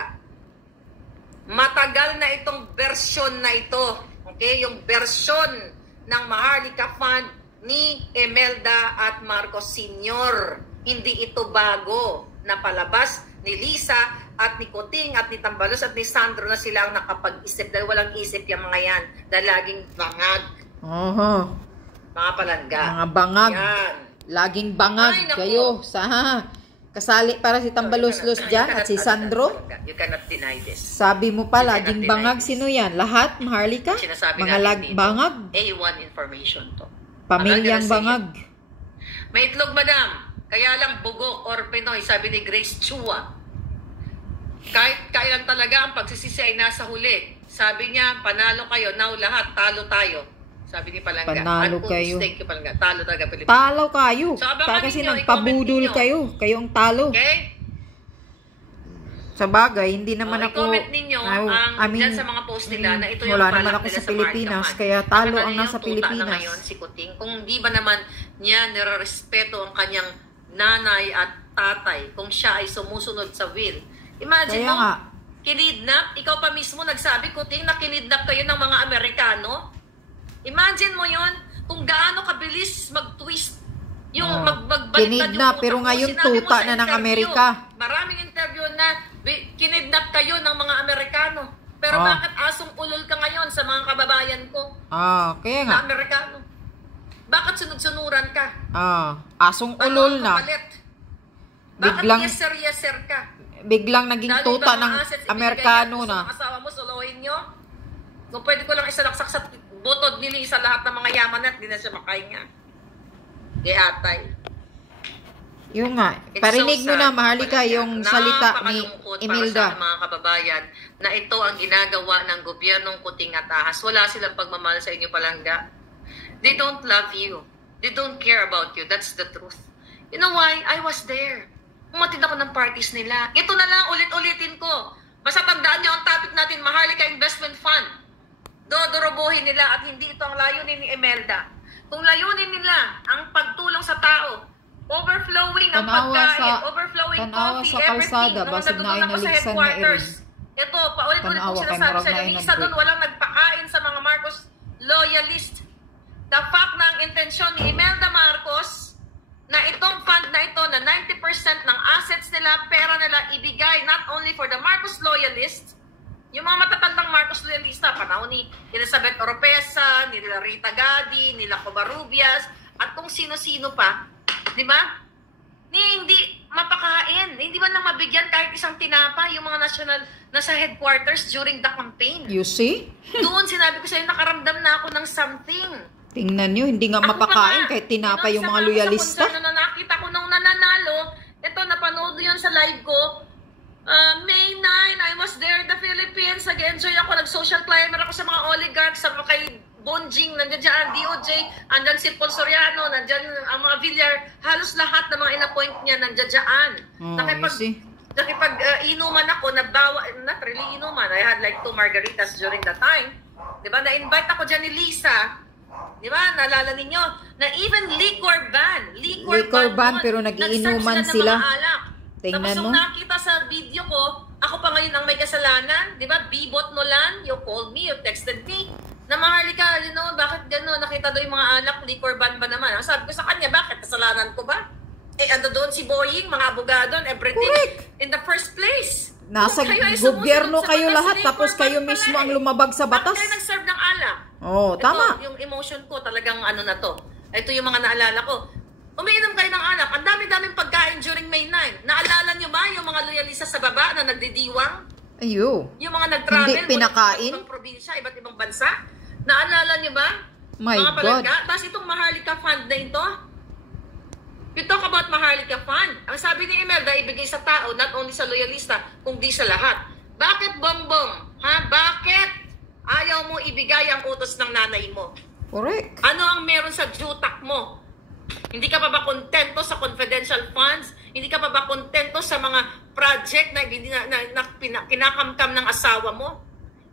matagal na itong version na ito. Okay? Yung version ng Maharlika fan ni Imelda at Marcos Sr. Hindi ito bago na palabas ni Lisa at ni Kuting at ni Tambalos at ni Sandro na sila ang nakapag-isip dahil walang isip yung mga yan dahil laging bangag. Mga palangga. Mga bangag. Yan. Laging bangag. Ay, naku. Kayo. Kasali para si Tambalos-los dyan at si Sandro. You cannot deny this. Sabi mo pa, You laging cannot bangag. deny Sino yan? Lahat, Maharlika? Sinasabi Mga natin dito, bangag? A1 information to. Pamilyang Ang bangag. May itlog, madam. Kaya lang bugok or Pinoy, sabi ni Grace Chua. Kahit kailan talaga ang pagsisisi ay nasa huli. Sabi niya, panalo kayo. Now lahat, talo tayo. Sabi ni Palangga. Panalo kayo. Thank you, Palangga. Talo talaga, Pilipinas. Talo kayo. So, abangan Kasi ninyo, nagpabudol i-comment ninyo. kayo. Kayo ang talo. Okay? Sa bagay, hindi naman ako... I-comment ninyo dyan sa mga post nila na ito yung wala naman balak ako nila sa sa Pilipinas, Marka kaya talo Bakit ang ano nasa yung tuta Pilipinas. na ngayon si Kuting? Kung di ba naman niya nirerespeto ang kanyang nanay at tatay kung siya ay sumusunod sa will. Imagine Kaya mo, nga. kinidnap, ikaw pa mismo nagsabi, Kuting, na kinidnap kayo ng mga Amerikano. Imagine mo yon kung gaano kabilis mag-twist yung magbaliktad kinidnap, pero ngayon Sinabi mo tuta sa na ng interview, Amerika. Maraming interview na kinidnap kayo ng mga Amerikano. Pero bakit asong ulol ka ngayon sa mga kababayan ko Kaya nga. na Amerikano? Bakit sunod-sunuran ka? Asong ulol na. Bakit Biglang- yes sir ka? Biglang naging Dahil tuta ibang ng mga assets ibibigay Amerikano niya, na. gusto ng asawa mo, suluhin nyo? Kung pwede ko lang isalaksak sa butod ni Lisa lahat ng mga yaman at di na siya makahinga. Di atay. Yung nga, It's parinig so mo na, sad. Maharlika, yung salita ni Napakalungkot Imelda. para sa mga kababayan na ito ang ginagawa ng gobyernong Kuting at Ahas. Wala silang pagmamahal sa inyo, Palangga. They don't love you. They don't care about you. That's the truth. You know why? I was there. Umatid ako ng parties nila. Ito na lang, ulit-ulitin ko. Basta tandaan nyo ang topic natin, Maharlika Investment Fund. Dodorobohin nila at hindi ito ang layunin ni Imelda. Kung layunin nila ang pagtulong sa tao, overflowing ang pagkain, overflowing coffee, sa kalsada, everything. basig na Nung nandun ako sa inaligsan na headquarters, ito, paulit-ulit Tanawa kong kay sinasabi murag sa na inyo, isa doon walang nagpakain sa mga Marcos loyalist. The fact na ang intensyon ni Imelda Marcos na itong fund na ito, na 90% ng assets nila, pera nila, ibigay not only for the Marcos loyalists, yung mga matatandang Marcos loyalista, panahon ni Elizabeth Oropesa, ni Rita Gadi, nila Covarrubias, at kung sino-sino pa, di ba? Hindi mapakain, hindi man lang mabigyan kahit isang tinapa yung mga national nasa headquarters during the campaign. You see? Doon sinabi ko sa'yo, nakaramdam na ako ng something. Tingnan nyo, hindi nga Ako mapakain pa nga, kahit tinapa yung isa mga nga ako loyalista. sa konsern na nakita ko nung nananalo, ito, napanood yun sa live ko, May 9, I was there in the Philippines, nag-enjoy ako, nag-social climber ako sa mga oligarchs, sa mga kay Bonjing, nandiyan dyan ang DOJ, andyan si Paul Soriano, nandyan ang mga Villar, halos lahat ng mga in-appoint niya nandiyan dyan. Nakipag-inuman ako, not really inuman, I had like 2 margaritas during that time. Diba, na-invite ako dyan ni Lisa, diba, naalala ninyo, na even liquor ban ban, pero nagiinuman sila. Tingnan tapos nung nakita sa video ko, ako pa ngayon ang may kasalanan, di ba? Bibot Nolan, you called me, you texted me, na Maharlika, you know, bakit gano'n? Nakita doon yung mga alak, liquor ban ba naman? Ang sabi ko sa kanya, bakit? Kasalanan ko ba? Ando doon si Boying, mga abogado, everything. Correct. In the first place. Nasa gobyerno kayo lahat, tapos kayo mismo ang lumabag sa batas. Bakit kayo nag-serve ng alak? Tama. Ito, yung emotion ko, talagang ano na to. Ito yung mga naalala ko. Umiinom kayo ng alak. Ang dami-daming pagkain during May 9. Naalala nyo ba yung mga loyalista sa baba na nagdidiwang? Ayo. Yung mga nag-travel. Hindi pinakain? Ibang probinsya, iba't ibang bansa. Naalala nyo ba? My mga God. Palangga. Tapos itong Maharlika Fund na ito. You talk about Maharlika Fund. Ang sabi ni Imelda, ibigay sa tao, not only sa loyalista, kundi sa lahat. Bakit, Bongbong? Bakit ayaw mo ibigay ang utos ng nanay mo? Correct. Ano ang meron sa jutak mo? Hindi ka pa ba kontento sa confidential funds? Hindi ka pa ba kontento sa mga project na kinakamkam ng asawa mo?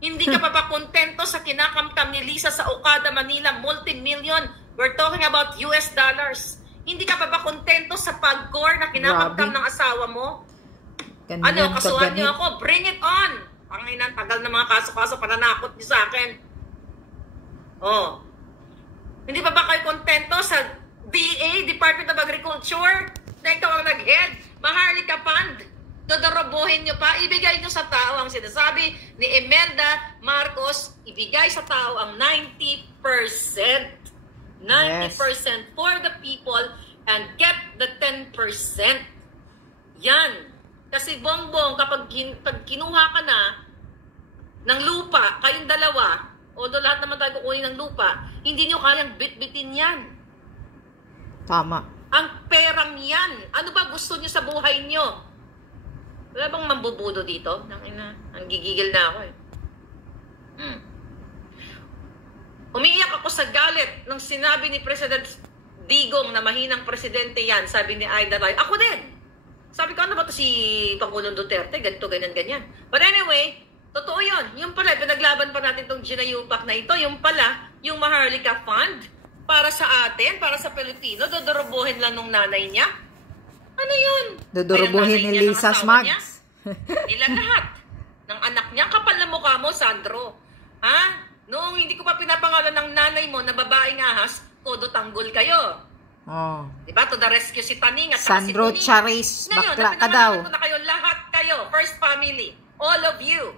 Hindi ka pa ba kontento sa kinakamkam ni Lisa sa Okada, Manila, multi-million? We're talking about US dollars. Hindi ka pa ba kontento sa pag-core na kinakamkam ng asawa mo? Ano, kasuhan niyo ako? Bring it on! Panginan, tagal na mga kaso-kaso, pananakot niyo sa akin. Oh. Hindi pa ba kayo kontento sa DA, Department of Agriculture? Na ikaw ang nag-head, Maharlika Fund, dodorobohin nyo pa, ibigay nyo sa tao ang sinasabi ni Imelda Marcos, ibigay sa tao ang 90%. 90% for the people and get the 10%. Yan. Kasi Bongbong, kapag kinuha ka na ng lupa, kayong dalawa, although lahat naman tayo kukunin ng lupa, hindi nyo kayang bit-bitin yan. Tama. Ang perang yan. Ano ba gusto niyo sa buhay niyo? Wala bang mambubudo dito? Ang gigigil na ako eh. Umiiyak ako sa galit nung sinabi ni President Digong na mahinang presidente yan. Sabi ni Aida Ray, ako din. Sabi ko, ano ba ito si Pangulong Duterte? Ganito, ganyan, ganyan. But anyway, totoo yun. Yung pala, pinaglaban pa natin itong Ginayupak na ito. Yung pala, yung Maharlika Fund, para sa atin, para sa Pilipino, dodorobohin lang nung nanay niya. Ano yun? Dodorobohin ni Lisa Smugs. Nila lahat. Ng anak niya. Kapal na mukha mo, Sandro. Ha? Noong hindi ko pa pinapangalan ng nanay mo na babaeng ahas, kodo tanggol kayo. Oh. Diba? To the rescue si Taning at Sandro si Charis, bakla ka daw. Ngayon, na kayo, lahat kayo, first family, all of you.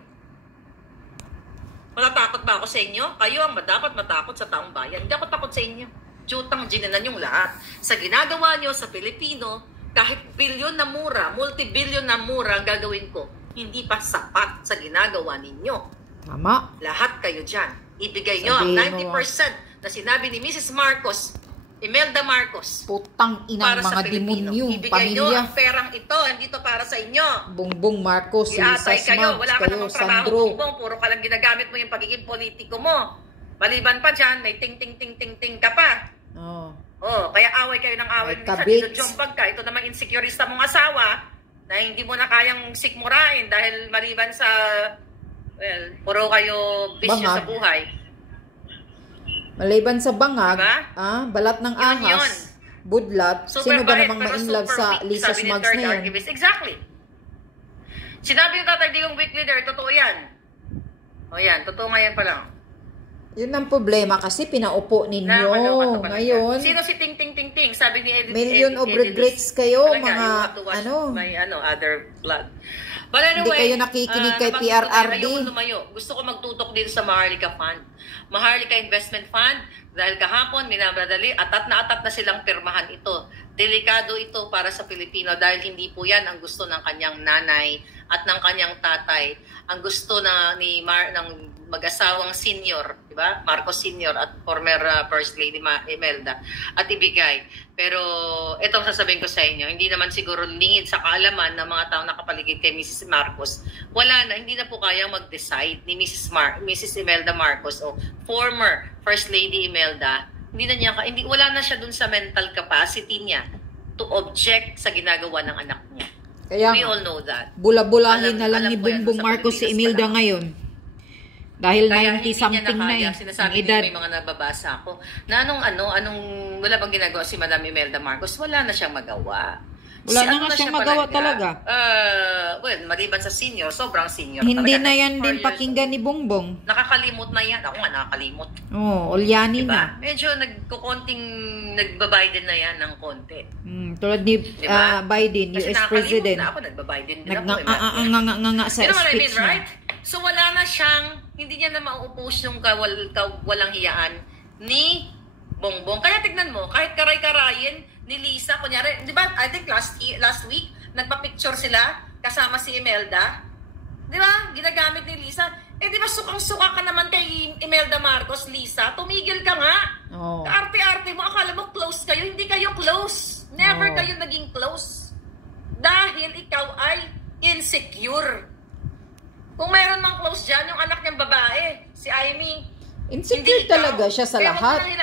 Matatakot ba ako sa inyo? Kayo ang dapat matakot sa taong bayan. Hindi ako takot sa inyo. Jutang ginanan yung lahat. Sa ginagawa nyo sa Pilipino, kahit bilyon na mura, multi-billion na mura ang gagawin ko, hindi pa sapat sa ginagawa ninyo. Tama. Lahat kayo dyan. Ibigay nyo ang 90% na sinabi ni Mrs. Marcos, Imelda Marcos. Putang inang mga demonyo, ibigay nyo pamilya. ang perang ito, hindi ito para sa inyo. Bongbong Marcos, Lisa Smugs, wala ka kayo, namang trabaho, Sandro. Bongbong, puro ka lang ginagamit mo yung pagiging politiko mo. Maliban pa dyan, may ting-ting-ting-ting-ting ka pa. Oh. Oh, kaya away kayo ng away. Minsan, dito jombag ka. Ito namang insecurista mong asawa na hindi mo na kayang sikmurain dahil maliban sa, well, puro kayo bisyo sa buhay. Maliban sa bangag, diba? Balat ng ahas, yun. Budlat, sino ba namang ma-inlove sa Lisa Smugs na yan? Exactly. Sinabi yung Tatay Digong week leader, totoo yan. O yan, totoo nga yan pa lang. Yun ang problema kasi pinaupo ninyo. Ngayon, sino si Ting Ting Ting Ting? Sabi ni Edith. Million of regrets kayo, mga may other vlog. But anyway, hindi kayo nakikinig kay PRRD. Gusto ko magtutok din sa Maharlika Fund. Maharlika Investment Fund, dahil kahapon minabradali, atat na silang pirmahan ito. Delikado ito para sa Pilipino dahil hindi po yan ang gusto ng kanyang nanay at ng kanyang tatay. Ang gusto ng mag-asawang senior, di ba? Marcos Senior at former First Lady Imelda, at ibigay. Pero itong sasabihin ko sa inyo, hindi naman siguro lingid sa kaalaman ng mga tao nakapaligid kay Mrs. Marcos. Wala na, hindi na po kayang mag-decide ni Mrs. Imelda Marcos o former First Lady Imelda. Wala na siya dun sa mental capacity niya to object sa ginagawa ng anak niya. Kaya we all know that. Bula-bulahin na lang ni Bongbong Marcos si Imelda ngayon. Dahil 90-something na eh. Sinasabi niya, may mga nababasa ako, na wala bang ginagawa si Madam Imelda Marcos? Wala na siyang magawa. Wala na nga siyang magawa talaga. Well, maliban sa senior, sobrang senior. Hindi talaga. Na yan din pakinggan ni Bongbong. Nakakalimot na yan. Ako nga nakakalimot. Olyani diba? na. Medyo nagba-Biden na yan ng konti. Tulad ni diba? Biden, US President. Na ako, nagba-Biden din ako. Nga sa speech niya. Right? So wala na siyang, hindi niya na ma-oppose yung walang hiyaan ni Bongbong. Kaya tignan mo, kahit karay-karayin ni Lisa, kunyari, di ba, I think last week, nagpa-picture sila kasama si Imelda. Di ba? Ginagamit ni Lisa. Di ba sukang-suka ka naman kay Imelda Marcos, Lisa? Tumigil ka nga. Oh. Kaarte-arte mo, akala mo close kayo. Hindi kayo close. Never kayo naging close. Dahil ikaw ay insecure. Kung meron mang close dyan, yung anak niyang babae, si Amy, insecure talaga siya sa lahat ng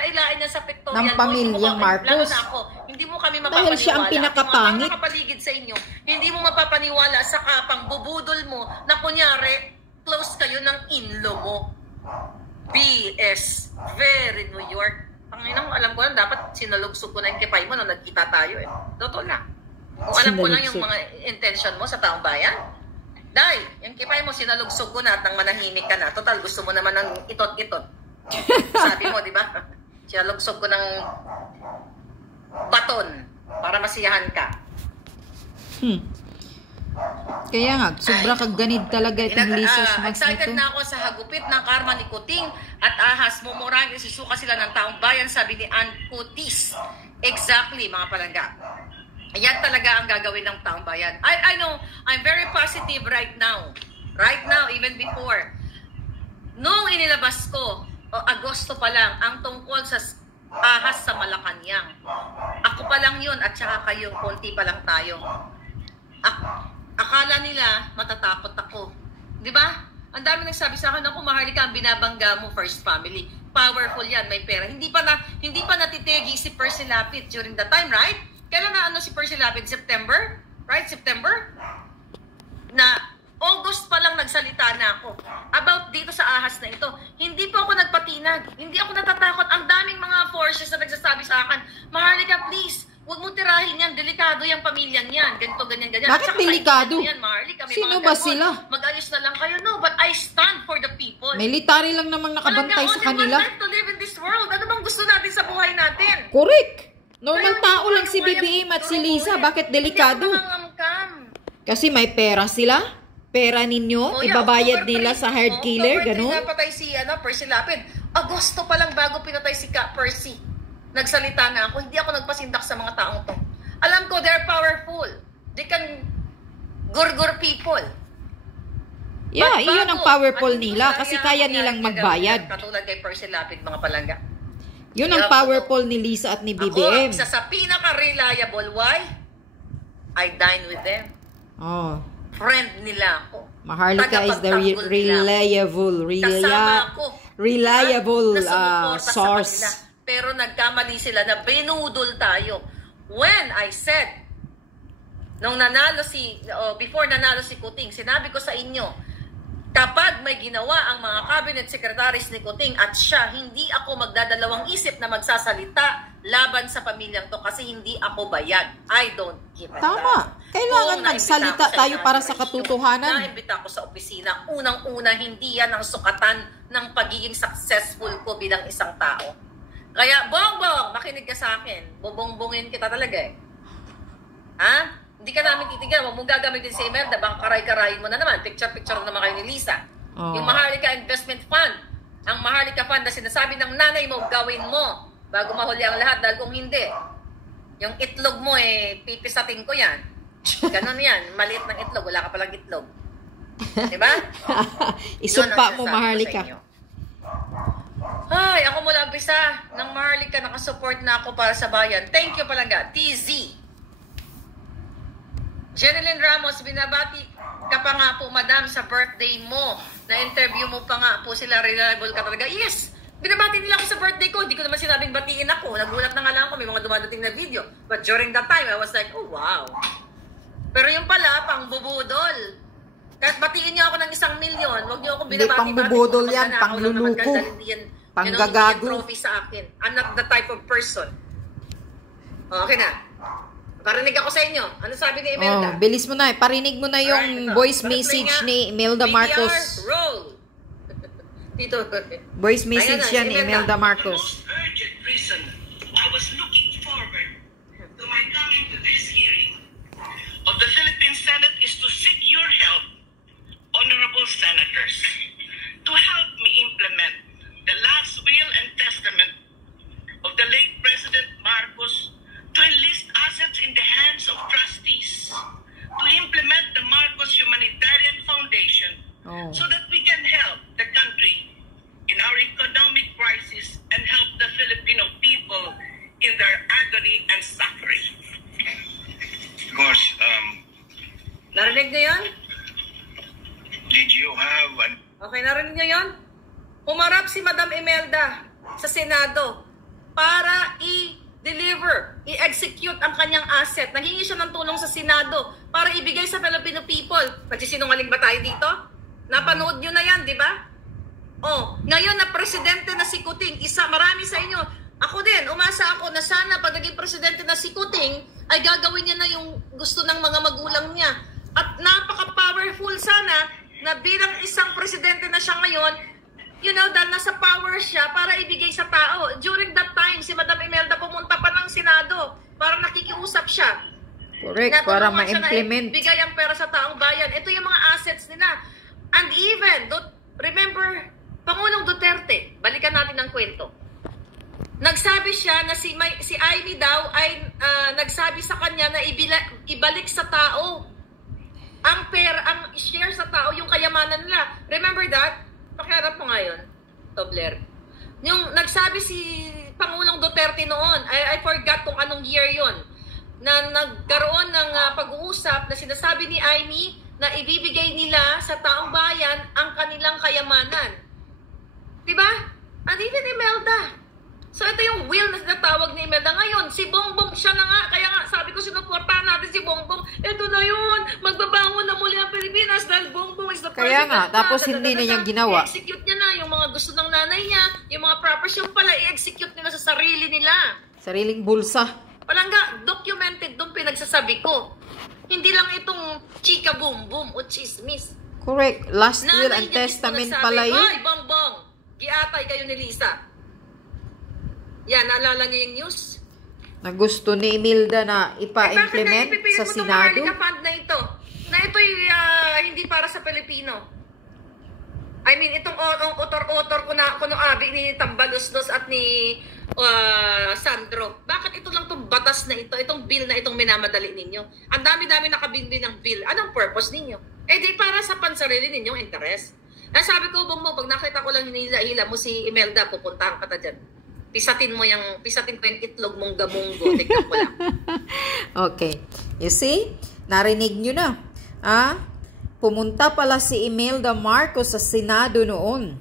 ng pamilyang Marcos. Lalo na ako, hindi mo kami mapapaniwala. Dahil siya ang pinakapangit. Ang nakapaligid sa inyo, hindi mo mapapaniwala sa kapang bubudol mo na kunyari, close kayo ng in-law mo. BS. Very New York. Panginang alam ko lang, dapat sinalugsog ko na yung kipay mo nung nagkita tayo eh. Totoo lang. Kung alam ko lang yung mga intention mo sa taong bayan, Day, yung kipay mo, sinalugsog ko na at nang manahimik ka na. Total, gusto mo naman ng itot-itot. Sabi mo, di ba? Sinalugsog ko ng baton para masiyahan ka. Kaya nga, sobra kagganid talaga itong Lisa's Max excited nito. na ako sa hagupit ng karma ni Kuting at ahas mumurang isusuka sila ng taong bayan, sabi ni Ann Cutis. Exactly, mga palangga. Yan talaga ang gagawin ng taong bayan. I know, I'm very positive right now. Right now, even before. Nung inilabas ko, Agosto pa lang, ang tungkol sa ahas sa Malacanang. Ako pa lang yun at saka kayo, konti pa lang tayo. Akala nila matatakot ako. Di ba? Ang dami nagsabi sa akin, ako Maharlika, ang binabangga mo, first family. Powerful yan, may pera. Hindi pa natitigi si Percy Lapid during that time, right? Kailan na ano si Percy Lapid? September? Right? September? Na August pa lang nagsalita na ako about dito sa ahas na ito. Hindi po ako nagpatinag. Hindi ako natatakot. Ang daming mga forces na nagsasabi sa akin, Maharlika, please, huwag mo tirahin yan. Delikado yung pamilyan yan. Ganito, ganyan, ganyan. Bakit delikado? Yan, Maharlika, Sino ba sila? Mag-ayos na lang kayo. No, but I stand for the people. Military lang namang nakabantay sa kanila. Only one life to live in this world. Ano bang gusto natin sa buhay natin? Correct. Normal tao lang si BBM at si Lisa. Bakit delikado? Kasi may pera sila. Pera ninyo. Ibabayad nila sa hard killer. Ganun. Napatay si Percy Lapid. Agosto pa lang bago pinatay si Percy. Nagsalita na ako. Hindi ako nagpasindak sa mga taong to. Alam ko, they're powerful. They can gurgur people. Yeah, iyon ang powerful nila. Kasi kaya nilang magbayad. Katulad kay Percy Lapid, mga palangga. Yun ang powerful ni Lisa at ni BBM. Ako, isa sa pinaka-reliable. Why? I dine with them. Oh. Friend nila ako. Maharlika is the reliable source. Pero nagkamali sila na binudol tayo. When I said, before nanalo si Kuting, sinabi ko sa inyo, kapag may ginawa ang mga cabinet secretaries ni Kuting at siya, hindi ako magdadalawang isip na magsasalita laban sa pamilyang to kasi hindi ako bayad. I don't give a Tama. Kailangan magsalita tayo para sa katotohanan. Naimbita ko sa opisina. Unang-una, hindi yan ang sukatan ng pagiging successful ko bilang isang tao. Kaya, Bongbong, makinig ka sa akin. Bubongbongin kita talaga eh. Ha? Hindi ka namin titigan. Huwag mong gagamitin si Imelda. Baka karay-karayin mo na naman. Picture-picture naman kayo ni Lisa. Yung Maharlika Investment Fund. Ang Maharlika Fund na sinasabi ng nanay mo, gawin mo bago mahuli ang lahat. Dahil kung hindi, yung itlog mo pipisatin ko yan. Ganon yan. Maliit ng itlog. Wala ka palang itlog. Diba? Isumpa mo, Maharlika. Ay, ako mula umpisa ng Maharlika, nakasupport na ako para sa bayan. Thank you palangga. TZ. Jeneline Ramos, binabati ka pa nga po, madam, sa birthday mo. Na-interview mo pa nga po sila, reliable ka talaga. Yes, binabati nila ako sa birthday ko. Hindi ko naman sinabing batiin ako. Nagulat na nga lang ako, may mga dumadating na video. But during that time, I was like, oh wow. Pero yung pala, pang bubudol. Kahit batiin niyo ako ng 1 milyon, huwag niyo ako binabati. Hindi, pang bubudol yan, pang luluko. Pang gagago. Trophy sa akin. I'm not the type of person. Okay na. Parinig ako sa inyo. Ano sabi ni Imelda? Bilis mo na. Parinig mo na yung voice message ni Imelda Marcos. Roll. Dito. Voice message yan ni Imelda Marcos. The most urgent reason I was looking forward to my coming to this hearing of the Philippine Senate is to seek your help, honorable senators, to help me implement the last will and testament of the late President Marcos to enlist assets in the hands of trustees, to implement the Marcos Humanitarian Foundation so that we can help the country in our economic crisis and help the Filipino people in their agony and suffering. Of course, Narinig niyo yun? did you have an... Okay, narinig niyo yun? Humarap si Madam Imelda sa Senado para deliver, i-execute ang kanyang asset. Nanghingi siya ng tulong sa Senado para ibigay sa Filipino people. Nagsisinungaling ba tayo dito? Napanood nyo na yan, di ba? Oh, ngayon na presidente na si Kuting, marami sa inyo, ako din, umasa ako na sana pag naging presidente na si Kuting, ay gagawin niya na yung gusto ng mga magulang niya. At napaka-powerful sana na bilang isang presidente na siya ngayon, you know, dahil nasa power siya para ibigay sa tao. During that time, si Madam Imelda pumunta pa ng Senado para nakikiusap siya. Correct, para ma-implement. Bigay ang pera sa taong bayan. Ito yung mga assets nila. And even, remember, Pangulong Duterte, balikan natin ang kwento. Nagsabi siya na si Amy daw ay nagsabi sa kanya na ibalik sa tao ang pera, ang share sa tao, yung kayamanan nila. Remember that? Pakiharap mo ngayon, Tobler. Yung nagsabi si Pangulong Duterte noon, I forgot kung anong year yon, na nagkaroon ng pag-uusap na sinasabi ni Amy na ibibigay nila sa taong bayan ang kanilang kayamanan. Diba? And even Imelda. So ito yung will na tinatawag ni Imelda. Ngayon, si Bongbong, siya na nga, kaya nga sabi ko sinuportahan natin si Bongbong. Ito na yun, magbabangon na muli ang Pilipinas dahil Bongbong is the president. Kaya nga, tapos hindi na niya ginawa. I-execute niya na yung mga gusto ng nanay niya, yung mga properties, yung pala i-execute nila sa sarili nila. Sariling bulsa. Palangga, documented doon pinagsasabi ko. Hindi lang itong chika boom boom o chismis. Correct. Last will Nanay and niya testament mismo pala nagsabi, yun. "Hoy, Bongbong, giatay kayo ni Lisa." Yan, naalala niyo yung news? Na gusto ni Imelda na ipa-implement sa Senado. Bakit na fund na ito? Na ito'y hindi para sa Pilipino. I mean, itong otor-otor kuno abi ni Tambaloslos at ni Sandro. Bakit ito lang itong batas na ito, itong bill na itong minamadali ninyo? Ang dami-dami nakabindi ng bill. Anong purpose ninyo? Eh di para sa pansarili ninyong interest. Sabi ko, Bongbong, pag nakita ko lang hinila-hila mo si Imelda, pupuntahan ka ta dyan. Pisatin ko yung itlog mong gamunggo. Tignan ko lang. Okay. You see? Narinig nyo na. Pumunta pala si Imelda Marcos sa Senado noon.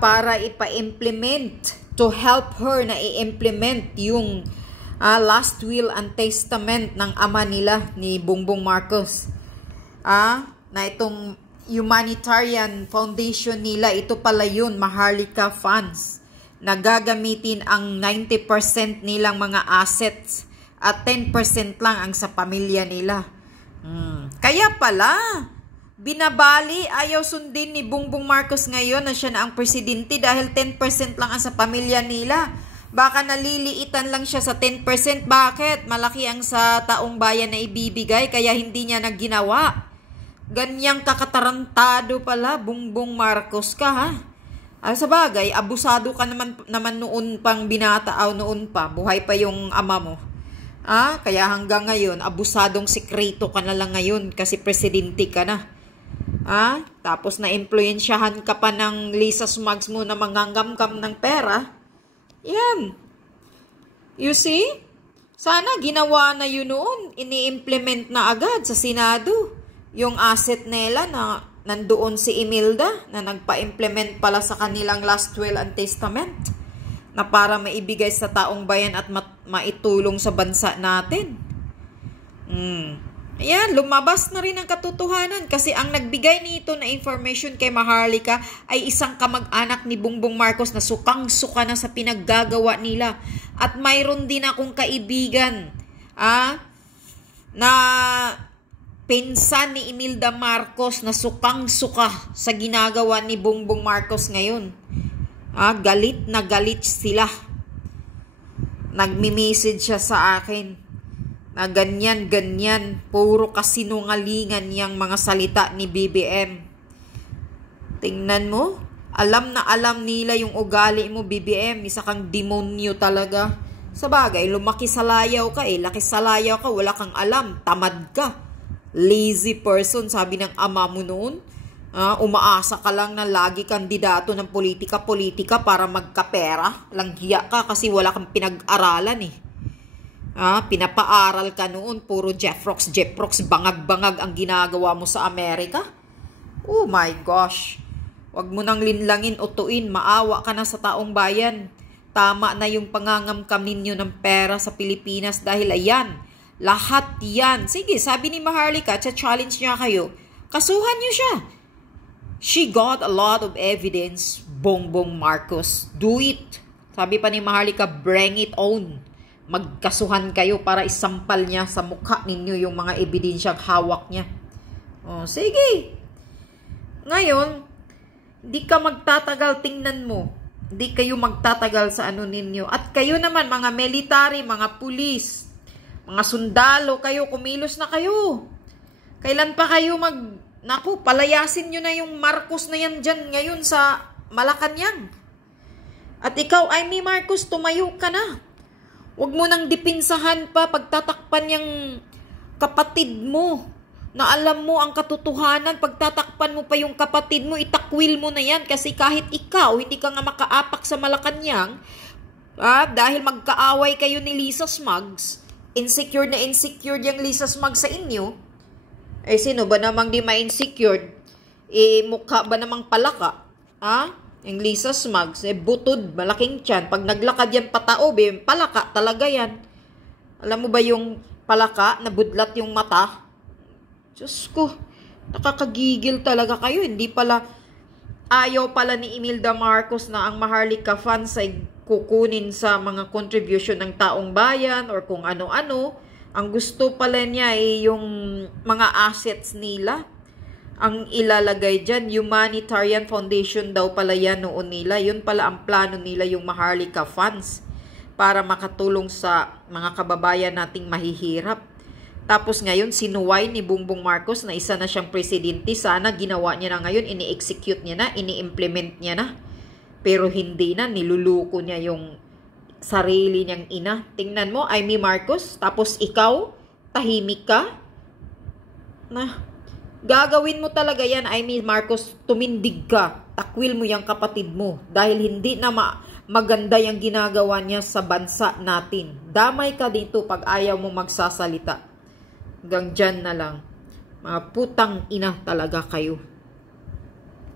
Para ipa-implement, to help her na i-implement yung last will and testament ng ama nila ni Bongbong Marcos. Na itong humanitarian foundation nila, ito pala yun, Maharlika Funds. Nagagamitin ang 90% nilang mga assets at 10% lang ang sa pamilya nila. Kaya pala, binabali, ayaw sundin ni Bongbong Marcos ngayon na siya na ang presidente dahil 10% lang ang sa pamilya nila. Baka naliliitan lang siya sa 10%. Bakit? Malaki ang sa taong bayan na ibibigay kaya hindi niya nagginawa. Ganyang kakatarantado pala, Bongbong Marcos ka, ha? Sa bagay, abusado ka naman noon pang binataaw noon pa. Buhay pa yung ama mo. Kaya hanggang ngayon, abusadong sekreto ka na lang ngayon kasi presidente ka na. Tapos na-impluensyahan ka pa ng Lisa Smugs mo na manganggamgam ng pera. Yan. You see? Sana ginawa na yun noon. Ini-implement na agad sa Senado. Yung asset nila na nandoon si Imelda na nagpa-implement pala sa kanilang last will and testament na para maibigay sa taong bayan at maitulong sa bansa natin. Ayan, lumabas na rin ang katotohanan kasi ang nagbigay nito na information kay Maharlika ay isang kamag-anak ni Bongbong Marcos na sukang-suka na sa pinaggagawa nila. At mayroon din akong kaibigan na pinsan ni Imelda Marcos na sukang-suka sa ginagawa ni Bongbong Marcos ngayon. Galit na galit sila. Nagmi-message siya sa akin na ganyan-ganyan, puro kasinungalingan yang mga salita ni BBM. Tingnan mo, alam na alam nila yung ugali mo, BBM. Isa kang demonyo talaga. Sa bagay, lumaki sa layaw ka laki sa layaw ka, wala kang alam, tamad ka. Lazy person, sabi ng ama mo noon. Umaasa ka lang na lagi kandidato ng politika para magkapera. Langhiya ka kasi wala kang pinag-aralan Pinapaaral ka noon, puro Jeffrox, bangag-bangag ang ginagawa mo sa Amerika. Oh my gosh. Wag mo nang linlangin, utuin, maawa ka na sa taong bayan. Tama na yung pangangamkam ninyo ng pera sa Pilipinas dahil ayan, lahat yan. Sige, sabi ni Maharlika, challenge niya kayo. Kasuhan niyo siya. She got a lot of evidence, Bongbong Marcos. Do it. Sabi pa ni Maharlika, bring it on. Magkasuhan kayo para isampal niya sa mukha ninyo yung mga ebidensyang hawak niya. O, sige. Ngayon, di ka magtatagal, tingnan mo. Di kayo magtatagal sa ano ninyo. At kayo naman, mga military, mga pulis, mga sundalo, kayo, kumilos na kayo. Kailan pa kayo naku, palayasin nyo na yung Marcos na yan dyan ngayon sa Malacanang. At ikaw, Amy Marcos, tumayo ka na. Huwag mo nang dipinsahan pa pagtatakpan yung kapatid mo. Na alam mo ang katotohanan, pagtatakpan mo pa yung kapatid mo, itakwil mo na yan. Kasi kahit ikaw, hindi ka nga makaapak sa Malacanang, dahil magkaaway kayo ni Lisa Smugs, insecure na insecure yung Lisa Smugs sa inyo, eh sino ba namang di ma-insecure? Mukha ba namang palaka? Yung Lisa Smugs, butod, malaking tiyan. Pag naglakad yan patao, palaka talaga yan. Alam mo ba yung palaka, nabudlat yung mata? Diyos ko, nakakagigil talaga kayo. Hindi pala, ayaw pala ni Imelda Marcos na ang Maharlika fans ay kukunin sa mga contribution ng taong bayan or kung ano-ano. Ang gusto pala niya ay yung mga assets nila. Ang ilalagay dyan, humanitarian foundation daw pala yan noon nila. Yun pala ang plano nila, yung Maharlika fans, para makatulong sa mga kababayan nating mahihirap. Tapos ngayon, sinuway ni Bongbong Marcos na isa na siyang presidente. Sana ginawa niya na ngayon, ini-execute niya na, ini-implement niya na. Pero hindi na, niluluko niya yung sarili niyang ina. Tingnan mo, Amy Marcos, tapos ikaw, tahimik ka. Gagawin mo talaga yan, Amy Marcos, tumindig ka. Takwil mo yung kapatid mo. Dahil hindi na maganda yung ginagawa niya sa bansa natin. Damay ka dito pag ayaw mo magsasalita. Hanggang dyan na lang. Mga putang ina talaga kayo.